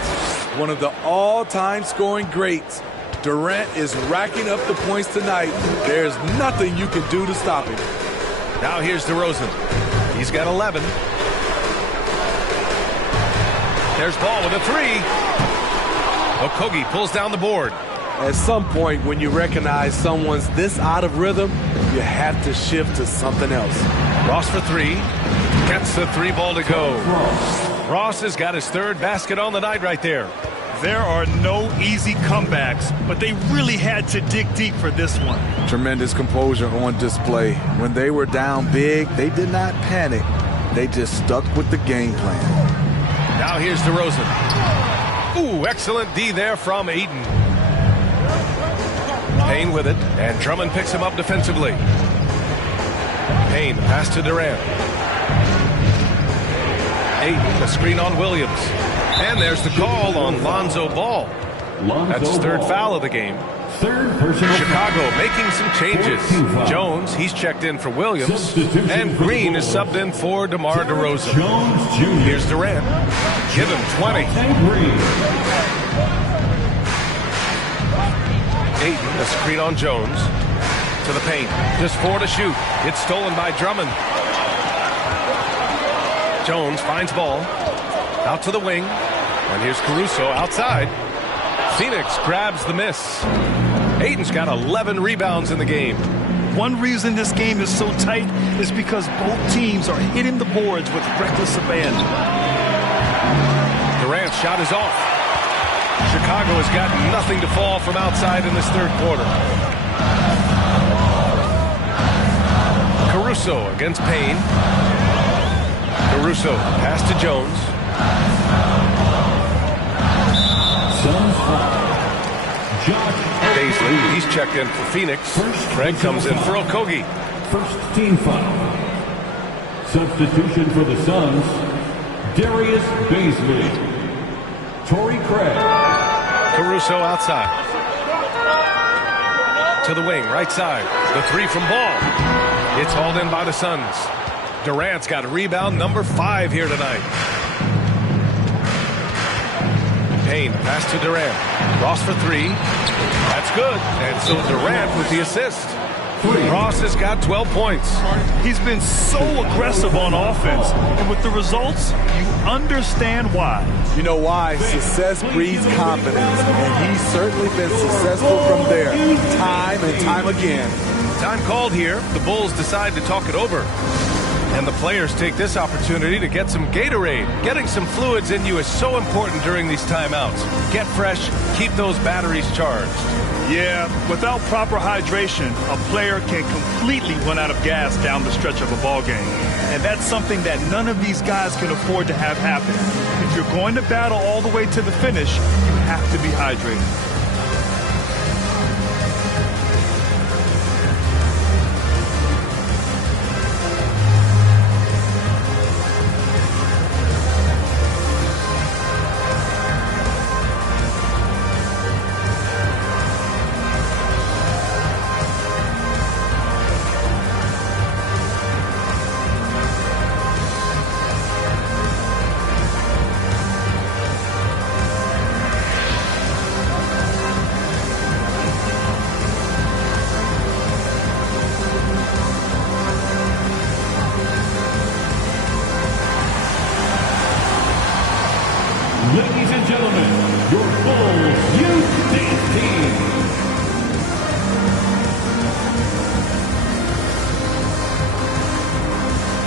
One of the all-time scoring greats. Durant is racking up the points tonight. There's nothing you can do to stop him. Now here's DeRozan. He's got 11. There's Ball with a three. Okogie pulls down the board. At some point, when you recognize someone's this out of rhythm, you have to shift to something else. Ross for three. Gets the three ball to go. Ross has got his third basket on the night right there. There are no easy comebacks, but they really had to dig deep for this one. Tremendous composure on display. When they were down big, they did not panic. They just stuck with the game plan. Now here's DeRozan. Ooh, excellent D there from Ayton. Payne with it, and Drummond picks him up defensively. Payne, pass to Durant. Ayton, a screen on Williams. And there's the call on Lonzo Ball. That's his third foul of the game. Chicago making some changes. Jones, he's checked in for Williams. And Green is subbed in for DeMar DeRozan. Here's Durant. Give him 20. Ayton, a screen on Jones. To the paint. Just 4 to shoot. It's stolen by Drummond. Jones finds Ball. Out to the wing. And here's Caruso outside. Phoenix grabs the miss. Ayton's got 11 rebounds in the game. One reason this game is so tight is because both teams are hitting the boards with reckless abandon. Durant's shot is off. Chicago has got nothing to fall from outside in this third quarter. Caruso against Payne. Caruso pass to Jones. Daisley, he's checked in for Phoenix. Craig comes in for Okogie. First team foul. Substitution for the Suns, Darius Baisley. Torrey Craig. Caruso outside. To the wing, right side. The three from Ball. It's hauled in by the Suns. Durant's got rebound number 5 here tonight. Payne, pass to Durant. Ross for 3. That's good. And so Durant with the assist. Ross has got 12 points. He's been so aggressive on offense, and with the results, you understand why. You know why? Success breeds confidence, and he's certainly been successful from there, time and time again. Time called here. The Bulls decide to talk it over. And the players take this opportunity to get some Gatorade. Getting some fluids in you is so important during these timeouts. Get fresh, keep those batteries charged. Yeah, without proper hydration, a player can completely run out of gas down the stretch of a ball game. And that's something that none of these guys can afford to have happen. If you're going to battle all the way to the finish, you have to be hydrated. Ladies and gentlemen, your Bulls Youth Dance Team.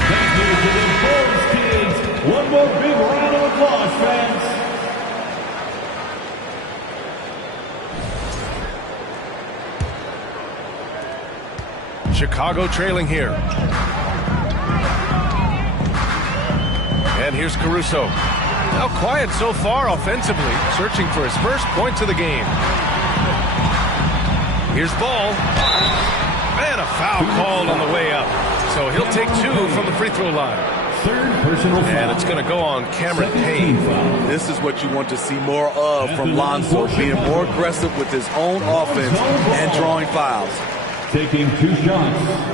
Thank you to the Bulls kids. One more big round of applause, fans. Chicago trailing here. And here's Caruso. Now quiet so far offensively, searching for his first points of the game. Here's Ball. Man, a foul called on the way up. So he'll take 2 from the free throw line. Third personal foul. And it's going to go on Cameron Payne. This is what you want to see more of from Lonzo, being more aggressive with his own offense and drawing fouls. taking 2 shots.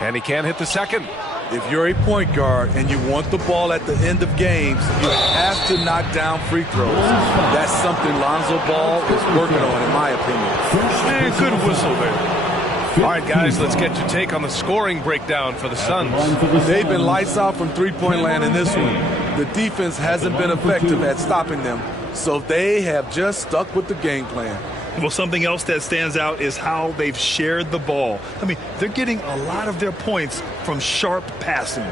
And he can't hit the second. If you're a point guard and you want the ball at the end of games, you have to knock down free throws. That's something Lonzo Ball is working on, in my opinion. And good whistle there. All right, guys, let's get your take on the scoring breakdown for the Suns. They've been lights out from three-point land in this one. The defense hasn't been effective at stopping them, so they have just stuck with the game plan. Well, something else that stands out is how they've shared the ball. I mean, they're getting a lot of their points from sharp passing.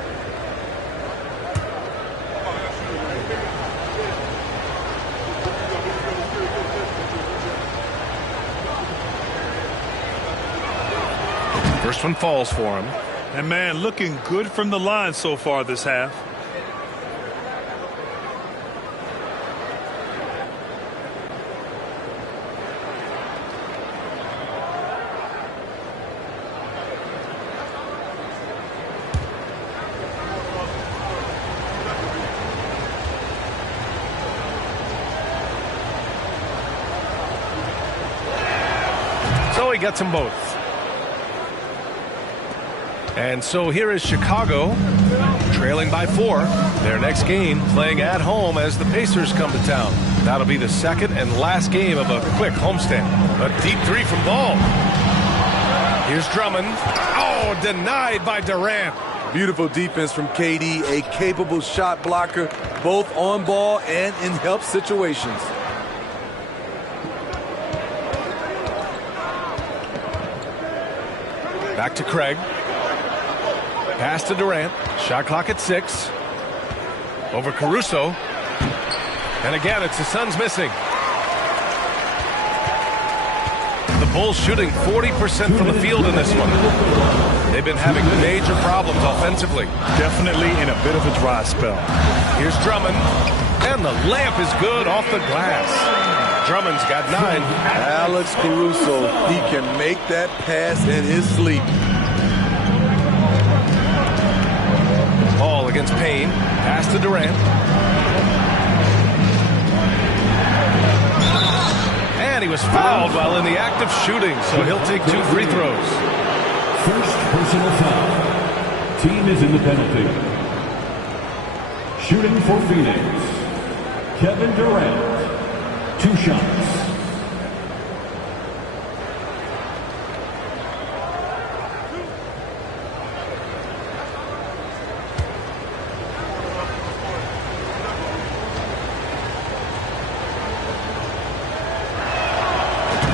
First one falls for him. And, man, looking good from the line so far this half. So he gets them both. And so here is Chicago, trailing by 4. Their next game playing at home as the Pacers come to town. That'll be the second and last game of a quick homestand. A deep 3 from Ball. Here's Drummond. Oh, denied by Durant. Beautiful defense from KD, a capable shot blocker, both on ball and in help situations. Back to Craig. Pass to Durant. Shot clock at 6. Over Caruso. And again, it's the Suns missing. The Bulls shooting 40% from the field in this one. They've been having major problems offensively. Definitely in a bit of a dry spell. Here's Drummond. And the layup is good off the glass. Drummond's got 9. Alex Caruso, he can make that pass in his sleep. Ball against Payne. Pass to Durant. And he was fouled while in the act of shooting, so he'll take 2 free throws. First personal foul. Team is in the penalty. Shooting for Phoenix, Kevin Durant. 2 shots.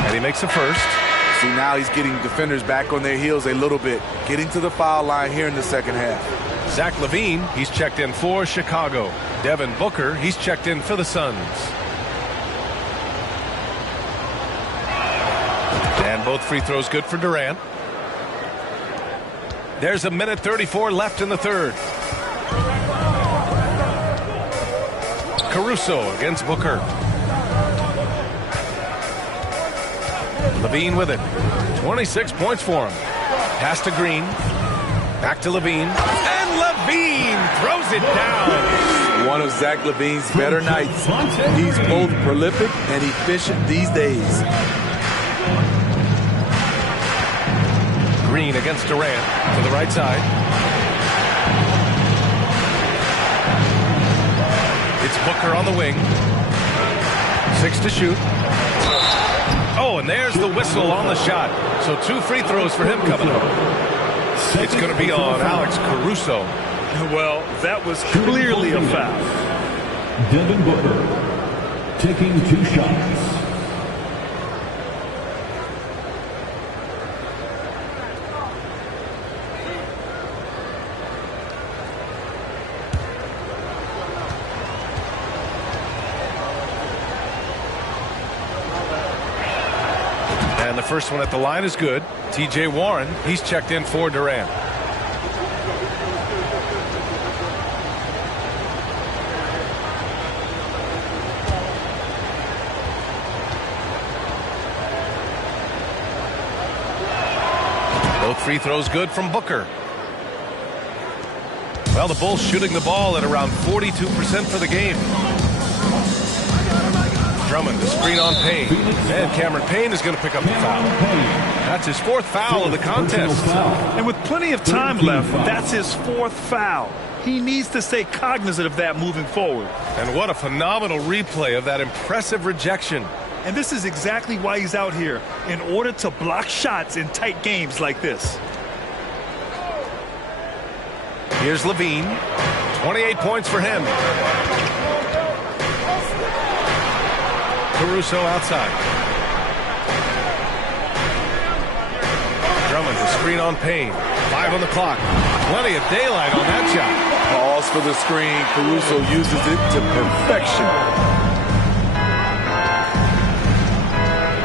And he makes the first. See, now he's getting defenders back on their heels a little bit, getting to the foul line here in the second half. Zach LaVine, he's checked in for Chicago. Devin Booker, he's checked in for the Suns. And both free throws good for Durant. There's a minute 34 left in the third. Caruso against Booker. LaVine with it. 26 points for him. Pass to Green. Back to LaVine. And LaVine throws it down. One of Zach LaVine's better nights. He's both prolific and efficient these days. Green against Durant to the right side. It's Booker on the wing. 6 to shoot. Oh, and there's the whistle on the shot. So 2 free throws for him coming up. It's going to be on Alex Caruso. Well, that was clearly a foul. Devin Booker taking 2 shots. And the first one at the line is good. TJ Warren, he's checked in for Durant. Both free throws good from Booker. Well, the Bulls shooting the ball at around 42% for the game. Drummond to screen on Payne. And Cameron Payne is going to pick up the foul. That's his 4th foul of the contest. And with plenty of time left, that's his 4th foul. He needs to stay cognizant of that moving forward. And what a phenomenal replay of that impressive rejection. And this is exactly why he's out here, in order to block shots in tight games like this. Here's Levine. 28 points for him. Caruso outside. Drummond to screen on Payne. 5 on the clock. Plenty of daylight on that shot. Pause for the screen. Caruso uses it to perfection.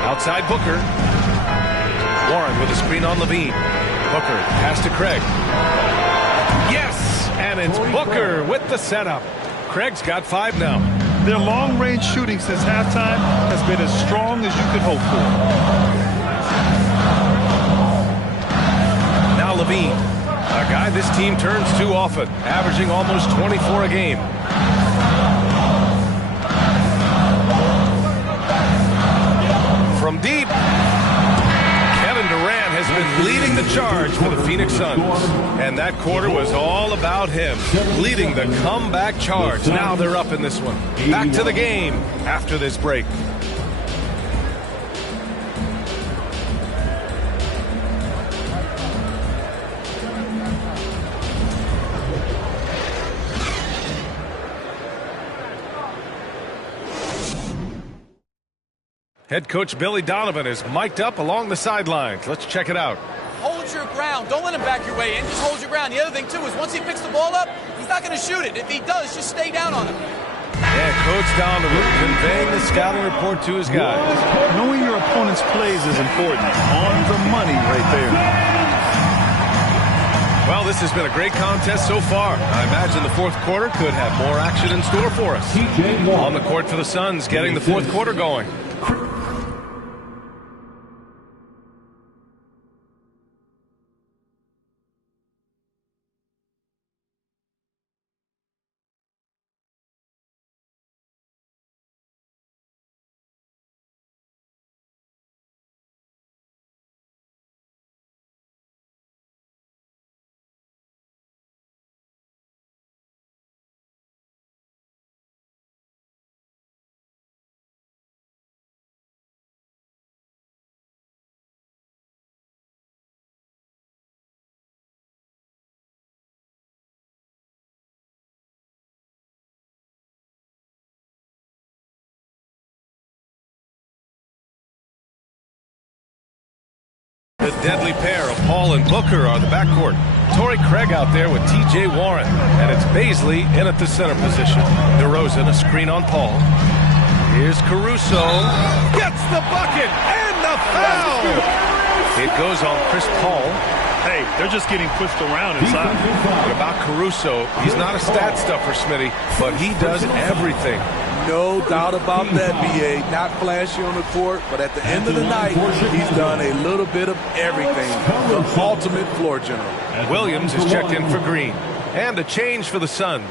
Outside Booker. Warren with a screen on Levine. Booker pass to Craig. Yes! And it's Booker with the setup. Craig's got 5 now. Their long-range shooting since halftime has been as strong as you could hope for. Now Levine, a guy this team turns to often, averaging almost 24 a game. From deep, Kevin Durant has been leading the charge for the Phoenix Suns. And that quarter was all about him, leading the comeback charge. Now they're up in this one. Back to the game after this break. Head coach Billy Donovan is mic'd up along the sidelines. Let's check it out. Hold your ground. Don't let him back your way in. Just hold your ground. The other thing, too, is once he picks the ball up, he's not going to shoot it. If he does, just stay down on him. Yeah, Coach Donovan conveying the scouting report to his guys. Knowing your opponent's plays is important. On the money right there. Well, this has been a great contest so far. I imagine the 4th quarter could have more action in store for us. On the court for the Suns, getting the 4th quarter going. The deadly pair of Paul and Booker are the backcourt. Torrey Craig out there with T.J. Warren. And it's Bazley in at the center position. DeRozan a screen on Paul. Here's Caruso. Gets the bucket and the foul. It goes on Chris Paul. Hey, they're just getting pushed around inside. But about Caruso, he's not a stat stuffer, Smitty, but he does everything. No doubt about that, B.A. Not flashy on the court, but at the end of the night, he's done a little bit of everything. The ultimate floor general. Williams is checked in for Green. And a change for the Suns.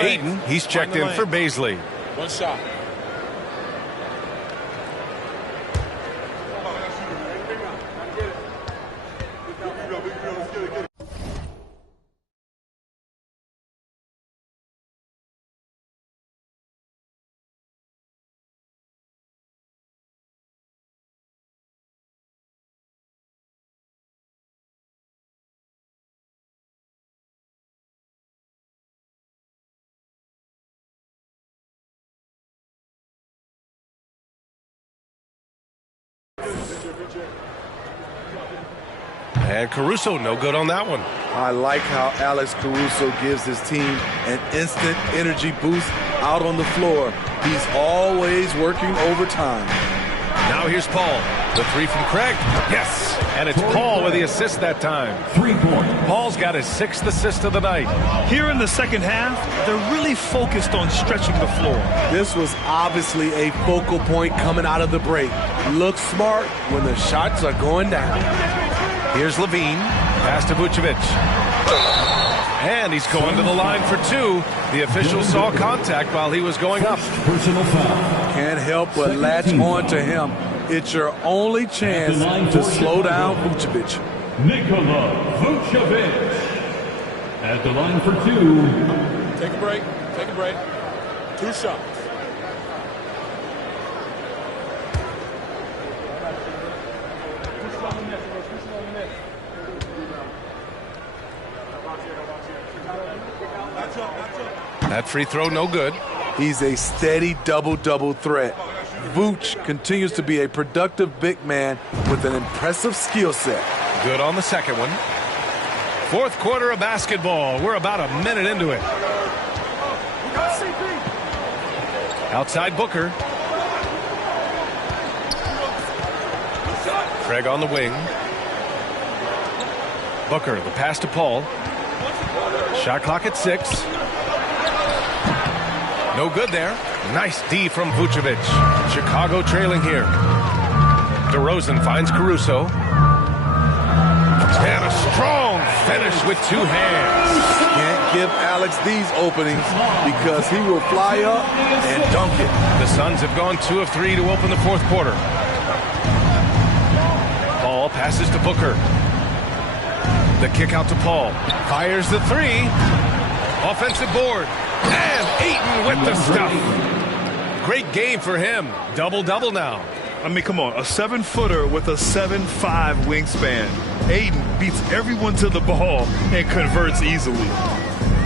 Ayton, he's checked in for Bazley. One shot. And Caruso, no good on that one. I like how Alex Caruso gives his team an instant energy boost out on the floor. He's always working overtime. Now here's Paul. The 3 from Craig. Yes. And it's Paul with the assist that time. 3-point. Paul's got his 6th assist of the night. Here in the second half, they're really focused on stretching the floor. This was obviously a focal point coming out of the break. Look smart when the shots are going down. Here's Levine. Pass to Vucevic. And he's going to the line for two. The official saw contact while he was going up. Personal foul. Can't help but latch on to him. It's your only chance to slow down Vucevic. Nikola Vucevic at the line for two. Take a break. Take a break. 2 shots. That free throw no good. He's a steady double-double threat. Vooch continues to be a productive big man with an impressive skill set. Good on the second one. Fourth quarter of basketball. We're about a minute into it. Outside Booker. Craig on the wing. Booker, the pass to Paul. Shot clock at 6. No good there. Nice D from Vucevic. Chicago trailing here. DeRozan finds Caruso. And a strong finish with 2 hands. Can't give Alex these openings because he will fly up and dunk it. The Suns have gone 2 of 3 to open the fourth quarter. Paul passes to Booker. The kick out to Paul. Fires the 3. Offensive board. And Ayton with the stuff. Great game for him. Double-double now. I mean, come on. A 7-footer with a 7'5" wingspan. Ayton beats everyone to the ball and converts easily.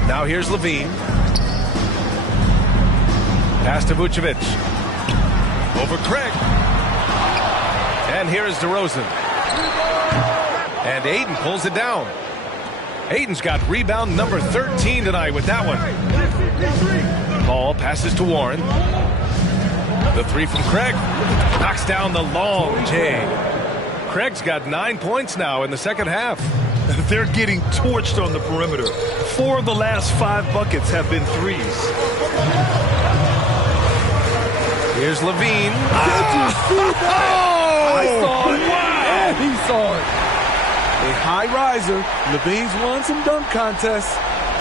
Now here's Levine. Pass to Vucevic. Over Craig. And here is DeRozan. And Ayton pulls it down. Ayton's got rebound number 13 tonight with that one. Paul passes to Warren. The 3 from Craig. Knocks down the long J. Craig's got 9 points now in the second half. They're getting torched on the perimeter. 4 of the last 5 buckets have been threes. Here's Levine. Did you see that? I saw it. And he saw it. A high riser. Levine's won some dunk contests.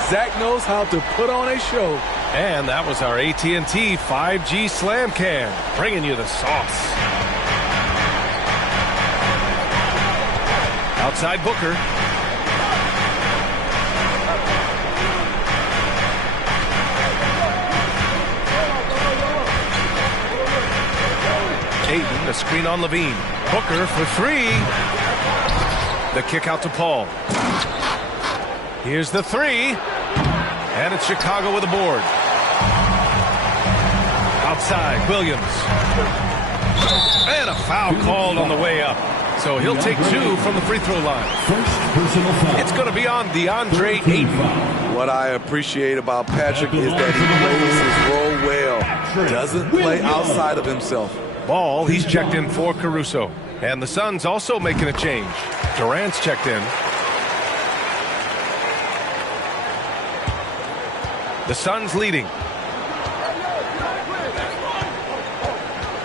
Zach knows how to put on a show. And that was our AT&T 5G Slam Can, bringing you the sauce. Outside Booker. Ayton, the screen on Levine. Booker for 3. The kick out to Paul. Here's the 3. And it's Chicago with a board. Outside, Williams. And a foul called on the way up. So he'll take 2 from the free throw line. First personal foul. It's going to be on DeAndre Ayton. What I appreciate about Patrick is that he plays his role well. Doesn't play outside of himself. Ball, he's checked in for Caruso. And the Suns also making a change. Durant's checked in. The Suns leading.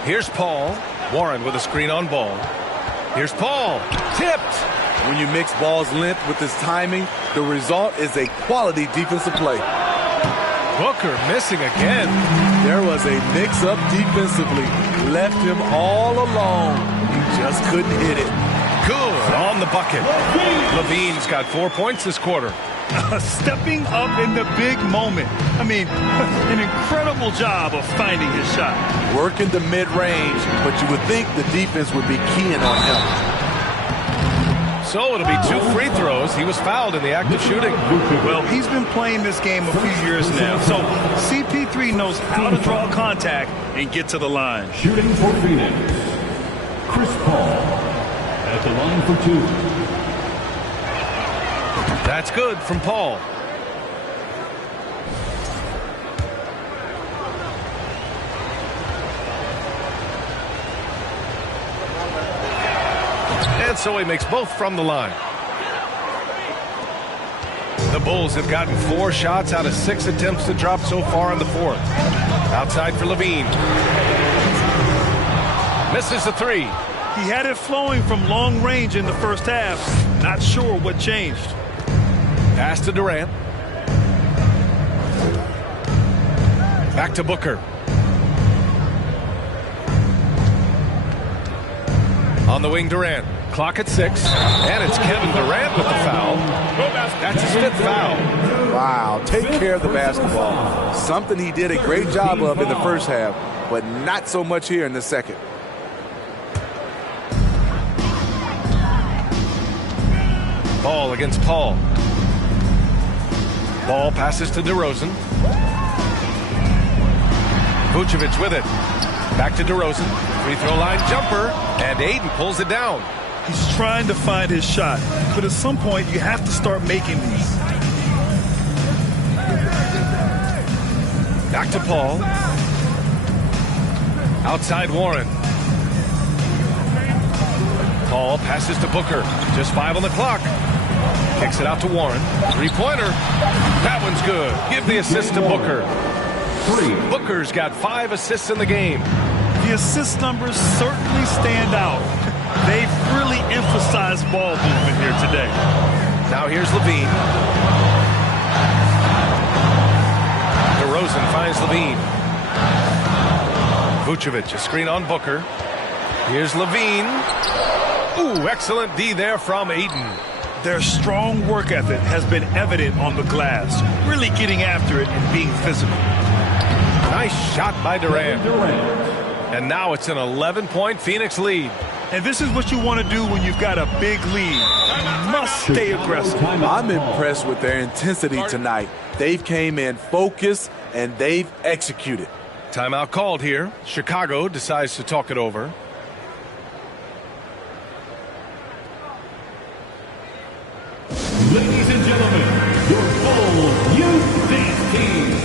Here's Paul. Warren with a screen on Ball. Here's Paul. Tipped. When you mix Ball's length with his timing, the result is a quality defensive play. Booker missing again. There was a mix-up defensively. Left him all alone. He just couldn't hit it. Good on the bucket. Levine's got 4 points this quarter. Stepping up in the big moment. I mean, an incredible job of finding his shot. Working the mid-range, but you would think the defense would be keying on him. So it'll be 2 free throws. He was fouled in the act of shooting. Well, he's been playing this game a few years now, so CP3 knows how to draw contact and get to the line. Shooting for Phoenix, Chris Paul at the line for 2. That's good from Paul. And so he makes both from the line. The Bulls have gotten 4 shots out of 6 attempts to drop so far in the fourth. Outside for Levine. Misses the 3. He had it flowing from long range in the first half. Not sure what changed. Pass to Durant. Back to Booker. On the wing, Durant. Clock at 6. And it's Kevin Durant with the foul. That's his 5th foul. Wow, take care of the basketball. Something he did a great job of in the first half, but not so much here in the second. Ball against Paul. Ball passes to DeRozan. Vucevic with it. Back to DeRozan. Free throw line jumper. And Ayton pulls it down. He's trying to find his shot, but at some point you have to start making these. Back to Paul. Outside Warren. Paul passes to Booker. Just 5 on the clock. Kicks it out to Warren. 3-pointer. That one's good. Give the assist to Booker. Booker's got 5 assists in the game. The assist numbers certainly stand out. They've really emphasized ball movement here today. Now here's Levine. DeRozan finds Levine. Vucevic, a screen on Booker. Here's Levine. Ooh, excellent D there from Ayton. Their strong work ethic has been evident on the glass, really getting after it and being physical. Nice shot by Durant. And now it's an 11-point Phoenix lead. And this is what you want to do when you've got a big lead. You must stay aggressive. I'm impressed with their intensity tonight. They've came in focused and they've executed. Timeout called here. Chicago decides to talk it over. Ladies and gentlemen, your Bulls Youth Dance Team.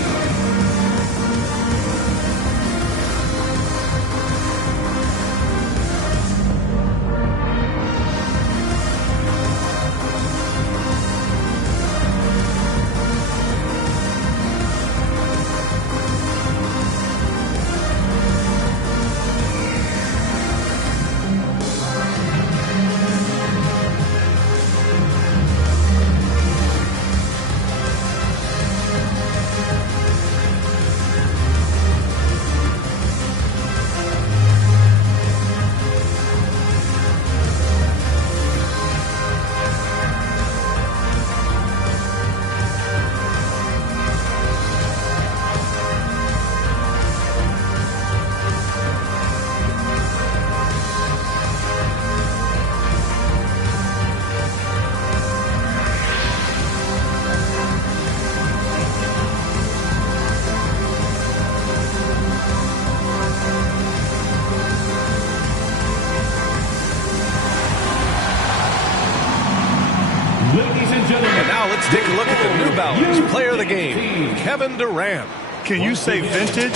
And now let's take a look at the New Balance player of the game, Kevin Durant. Can you say vintage?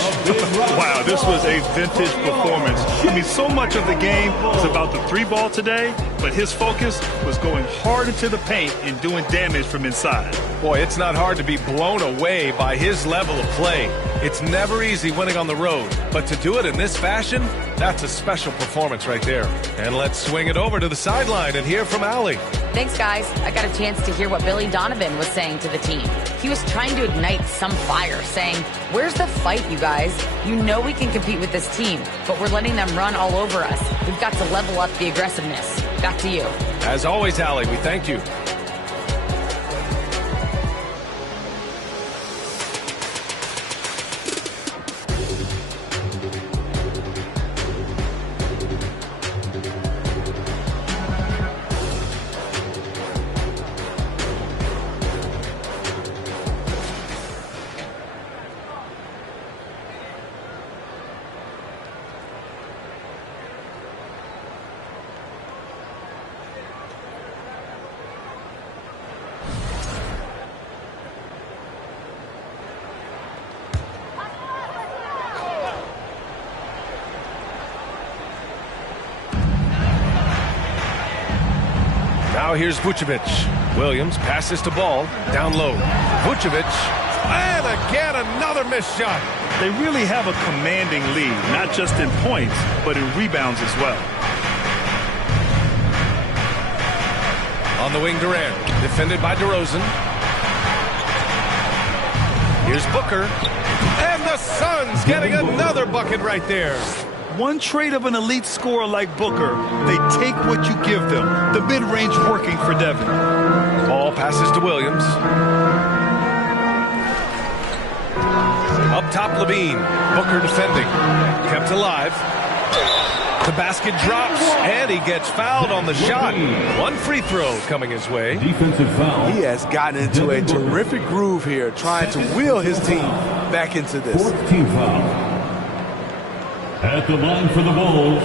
Wow, this was a vintage performance. I mean, so much of the game was about the 3-ball today, but his focus was going hard into the paint and doing damage from inside. Boy, it's not hard to be blown away by his level of play. It's never easy winning on the road, but to do it in this fashion, that's a special performance right there. And let's swing it over to the sideline and hear from Allie. Thanks, guys. I got a chance to hear what Billy Donovan was saying to the team. He was trying to ignite some fire, saying, "Where's the fight, you guys? You know we can compete with this team, but we're letting them run all over us. We've got to level up the aggressiveness." Back to you. As always, Allie, we thank you. Now here's Vucevic. Williams passes to Ball. Down low. Vucevic. And again, another missed shot. They really have a commanding lead, not just in points, but in rebounds as well. On the wing, Durant. Defended by DeRozan. Here's Booker. And the The Suns getting another bucket right there. One trait of an elite scorer like Booker, they take what you give them. The mid-range working for Devin. Ball passes to Williams. Up top, Levine. Booker defending. Kept alive. The basket drops, and he gets fouled on the shot. One free throw coming his way. Defensive foul. He has gotten into a terrific groove here, trying to wheel his team back into this. Fourth team foul. At the line for the Bulls,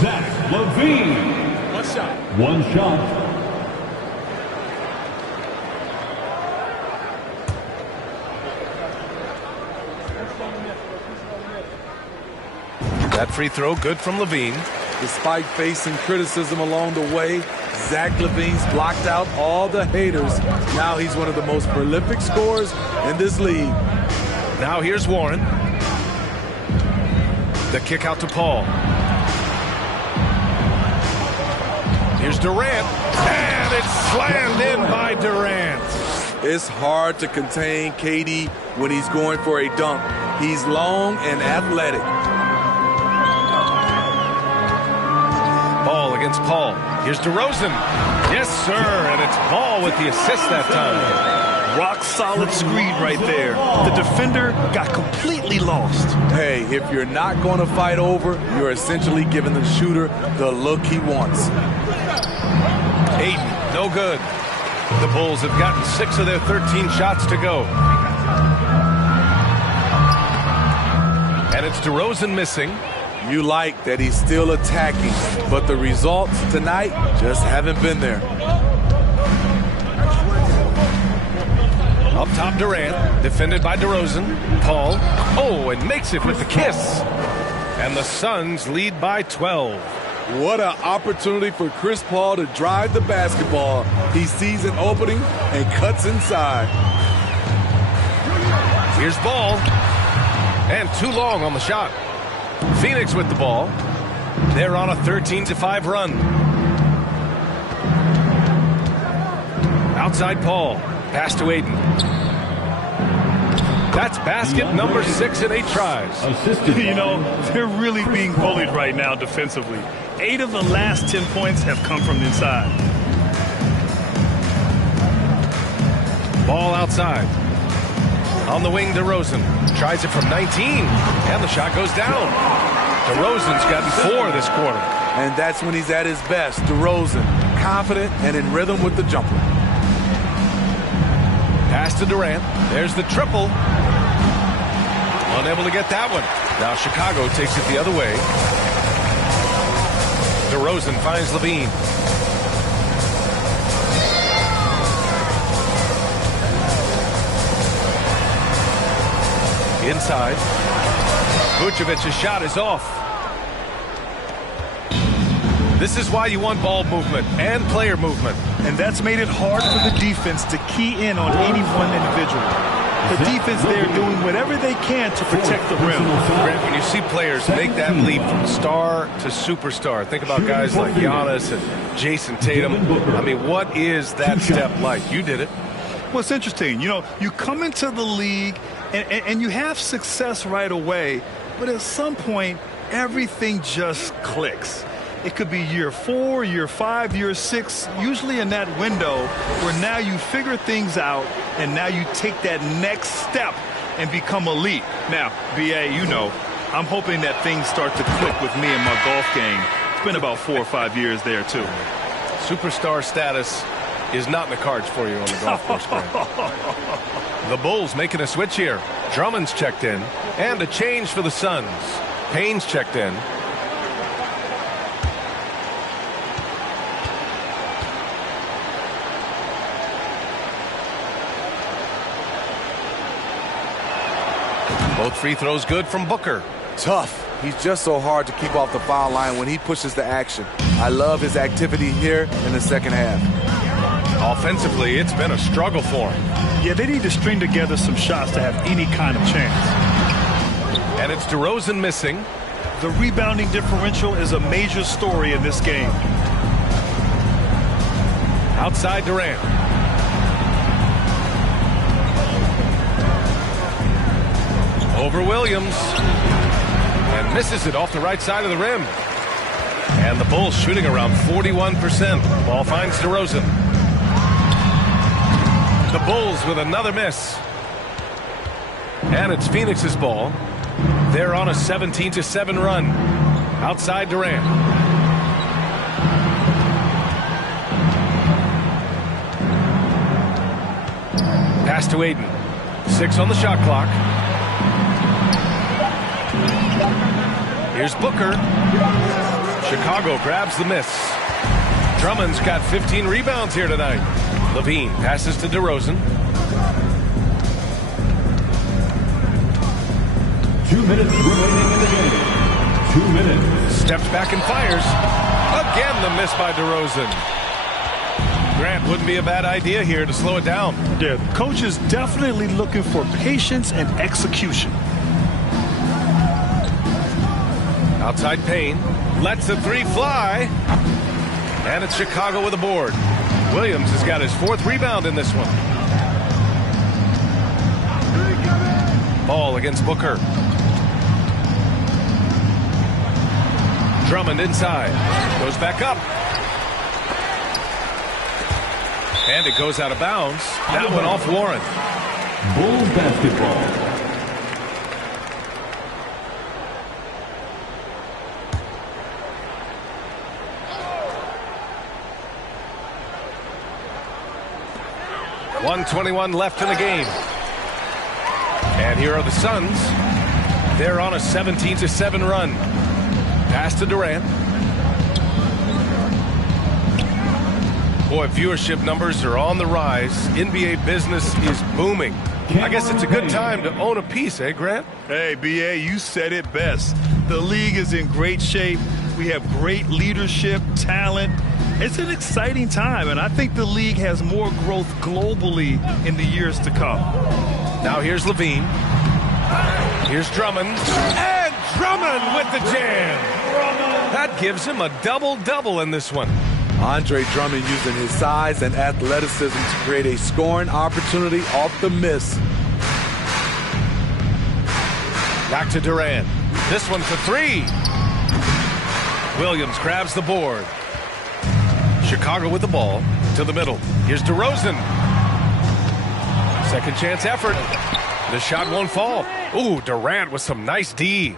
Zach LaVine. One shot. One shot. That free throw good from Levine. Despite facing criticism along the way, Zach LaVine's blocked out all the haters. Now he's one of the most prolific scorers in this league. Now here's Warren. The kick out to Paul. Here's Durant. And it's slammed in by Durant. It's hard to contain KD when he's going for a dunk. He's long and athletic. Ball against Paul. Here's DeRozan. Yes, sir. And it's Ball with the assist that time. Rock solid screen right there. The defender got completely lost. Hey, if you're not going to fight over, you're essentially giving the shooter the look he wants. Ayton, no good. The Bulls have gotten 6 of their 13 shots to go. And it's DeRozan missing. You like that he's still attacking, but the results tonight just haven't been there. Up top, Durant, defended by DeRozan. Paul, and makes it with the kiss. And the Suns lead by 12. What an opportunity for Chris Paul to drive the basketball. He sees an opening and cuts inside. Here's Ball. And too long on the shot. Phoenix with the ball. They're on a 13-5 run. Outside Paul. Pass to Ayton. That's basket number 6 in 8 tries. You know, they're really being bullied right now defensively. 8 of the last 10 points have come from inside. Ball outside. On the wing, DeRozan. Tries it from 19. And the shot goes down. DeRozan's gotten 4 this quarter. And that's when he's at his best. DeRozan, confident and in rhythm with the jumper. Pass to Durant. There's the triple. Unable to get that one. Now Chicago takes it the other way. DeRozan finds Levine. Inside. Vucevic's shot is off. This is why you want ball movement and player movement. And that's made it hard for the defense to key in on any one individual. The defense there doing whatever they can to protect the rim. Grant, when you see players make that leap from star to superstar, think about guys like Giannis and Jason Tatum. I mean, what is that step like? You did it. Well, it's interesting. You know, you come into the league and you have success right away, but at some point, everything just clicks. It could be year 4, year 5, year 6, usually in that window where now you figure things out and now you take that next step and become elite. Now, BA, you know, I'm hoping that things start to click with me in my golf game. It's been about 4 or 5 years there, too. Superstar status is not in the cards for you on the golf course, Grant. The Bulls making a switch here. Drummond's checked in. And a change for the Suns. Payne's checked in. Both free throws good from Booker. Tough. He's just so hard to keep off the foul line when he pushes the action. I love his activity here in the second half. Offensively, it's been a struggle for him. Yeah, they need to string together some shots to have any kind of chance. And it's DeRozan missing. The rebounding differential is a major story in this game. Outside Durant. Over Williams. And misses it off the right side of the rim. And the Bulls shooting around 41%. Ball finds DeRozan. The Bulls with another miss. And it's Phoenix's ball. They're on a 17-7 run. Outside Durant. Pass to Aiden. 6 on the shot clock. Here's Booker. Chicago grabs the miss. Drummond's got 15 rebounds here tonight. LaVine passes to DeRozan. 2 minutes remaining in the game. 2 minutes. Steps back and fires. Again the miss by DeRozan. Grant, wouldn't be a bad idea here to slow it down. Yeah, coach is definitely looking for patience and execution. Outside Payne. Lets the three fly. And it's Chicago with a board. Williams has got his 4th rebound in this one. Ball against Booker. Drummond inside. Goes back up. And it goes out of bounds. That one off Warren. Bulls basketball. .121 left in the game. And here are the Suns. They're on a 17-7 run. Pass to Durant. Boy, viewership numbers are on the rise. NBA business is booming. I guess it's a good time to own a piece, eh, Grant? Hey, B.A., you said it best. The league is in great shape. We have great leadership, talent. It's an exciting time, and I think the league has more growth globally in the years to come. Now here's LaVine. Here's Drummond. And Drummond with the jam. That gives him a double-double in this one. Andre Drummond using his size and athleticism to create a scoring opportunity off the miss. Back to Durant. This one for 3. Williams grabs the board. Chicago with the ball to the middle. Here's DeRozan. Second chance effort. The shot won't fall. Ooh, Durant with some nice D.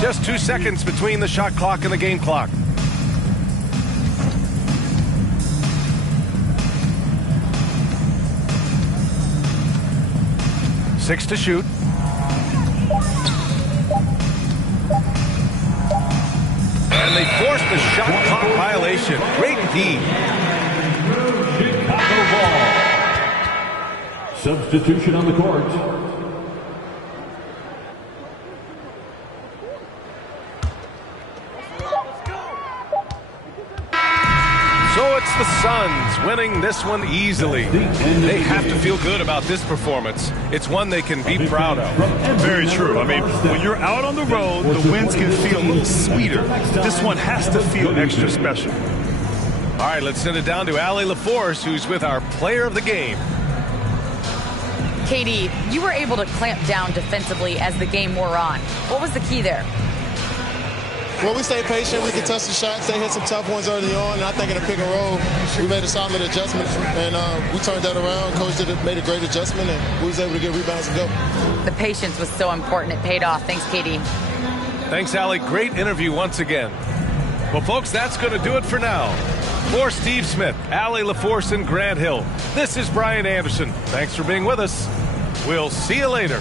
Just 2 seconds between the shot clock and the game clock. Six to shoot. And they forced the shot clock violation. Great D. Chicago ball. Substitution on the court. So it's the Suns winning this one easily. They have to feel good about this performance. It's one they can be proud of. Very true. I mean, when you're out on the road, the wins can feel a little sweeter. This one has to feel extra special. All right, let's send it down to Allie LaForce, who's with our player of the game. KD, you were able to clamp down defensively as the game wore on. What was the key there? Well, we stayed patient. We contested shots. They hit some tough ones early on. And I think in a pick and roll, we made a solid adjustment. And we turned that around. Coach made a great adjustment, and we was able to get rebounds and go. The patience was so important. It paid off. Thanks, KD. Thanks, Allie. Great interview once again. Well, folks, that's going to do it for now. For Steve Smith, Allie LaForce, and Grant Hill, this is Brian Anderson. Thanks for being with us. We'll see you later.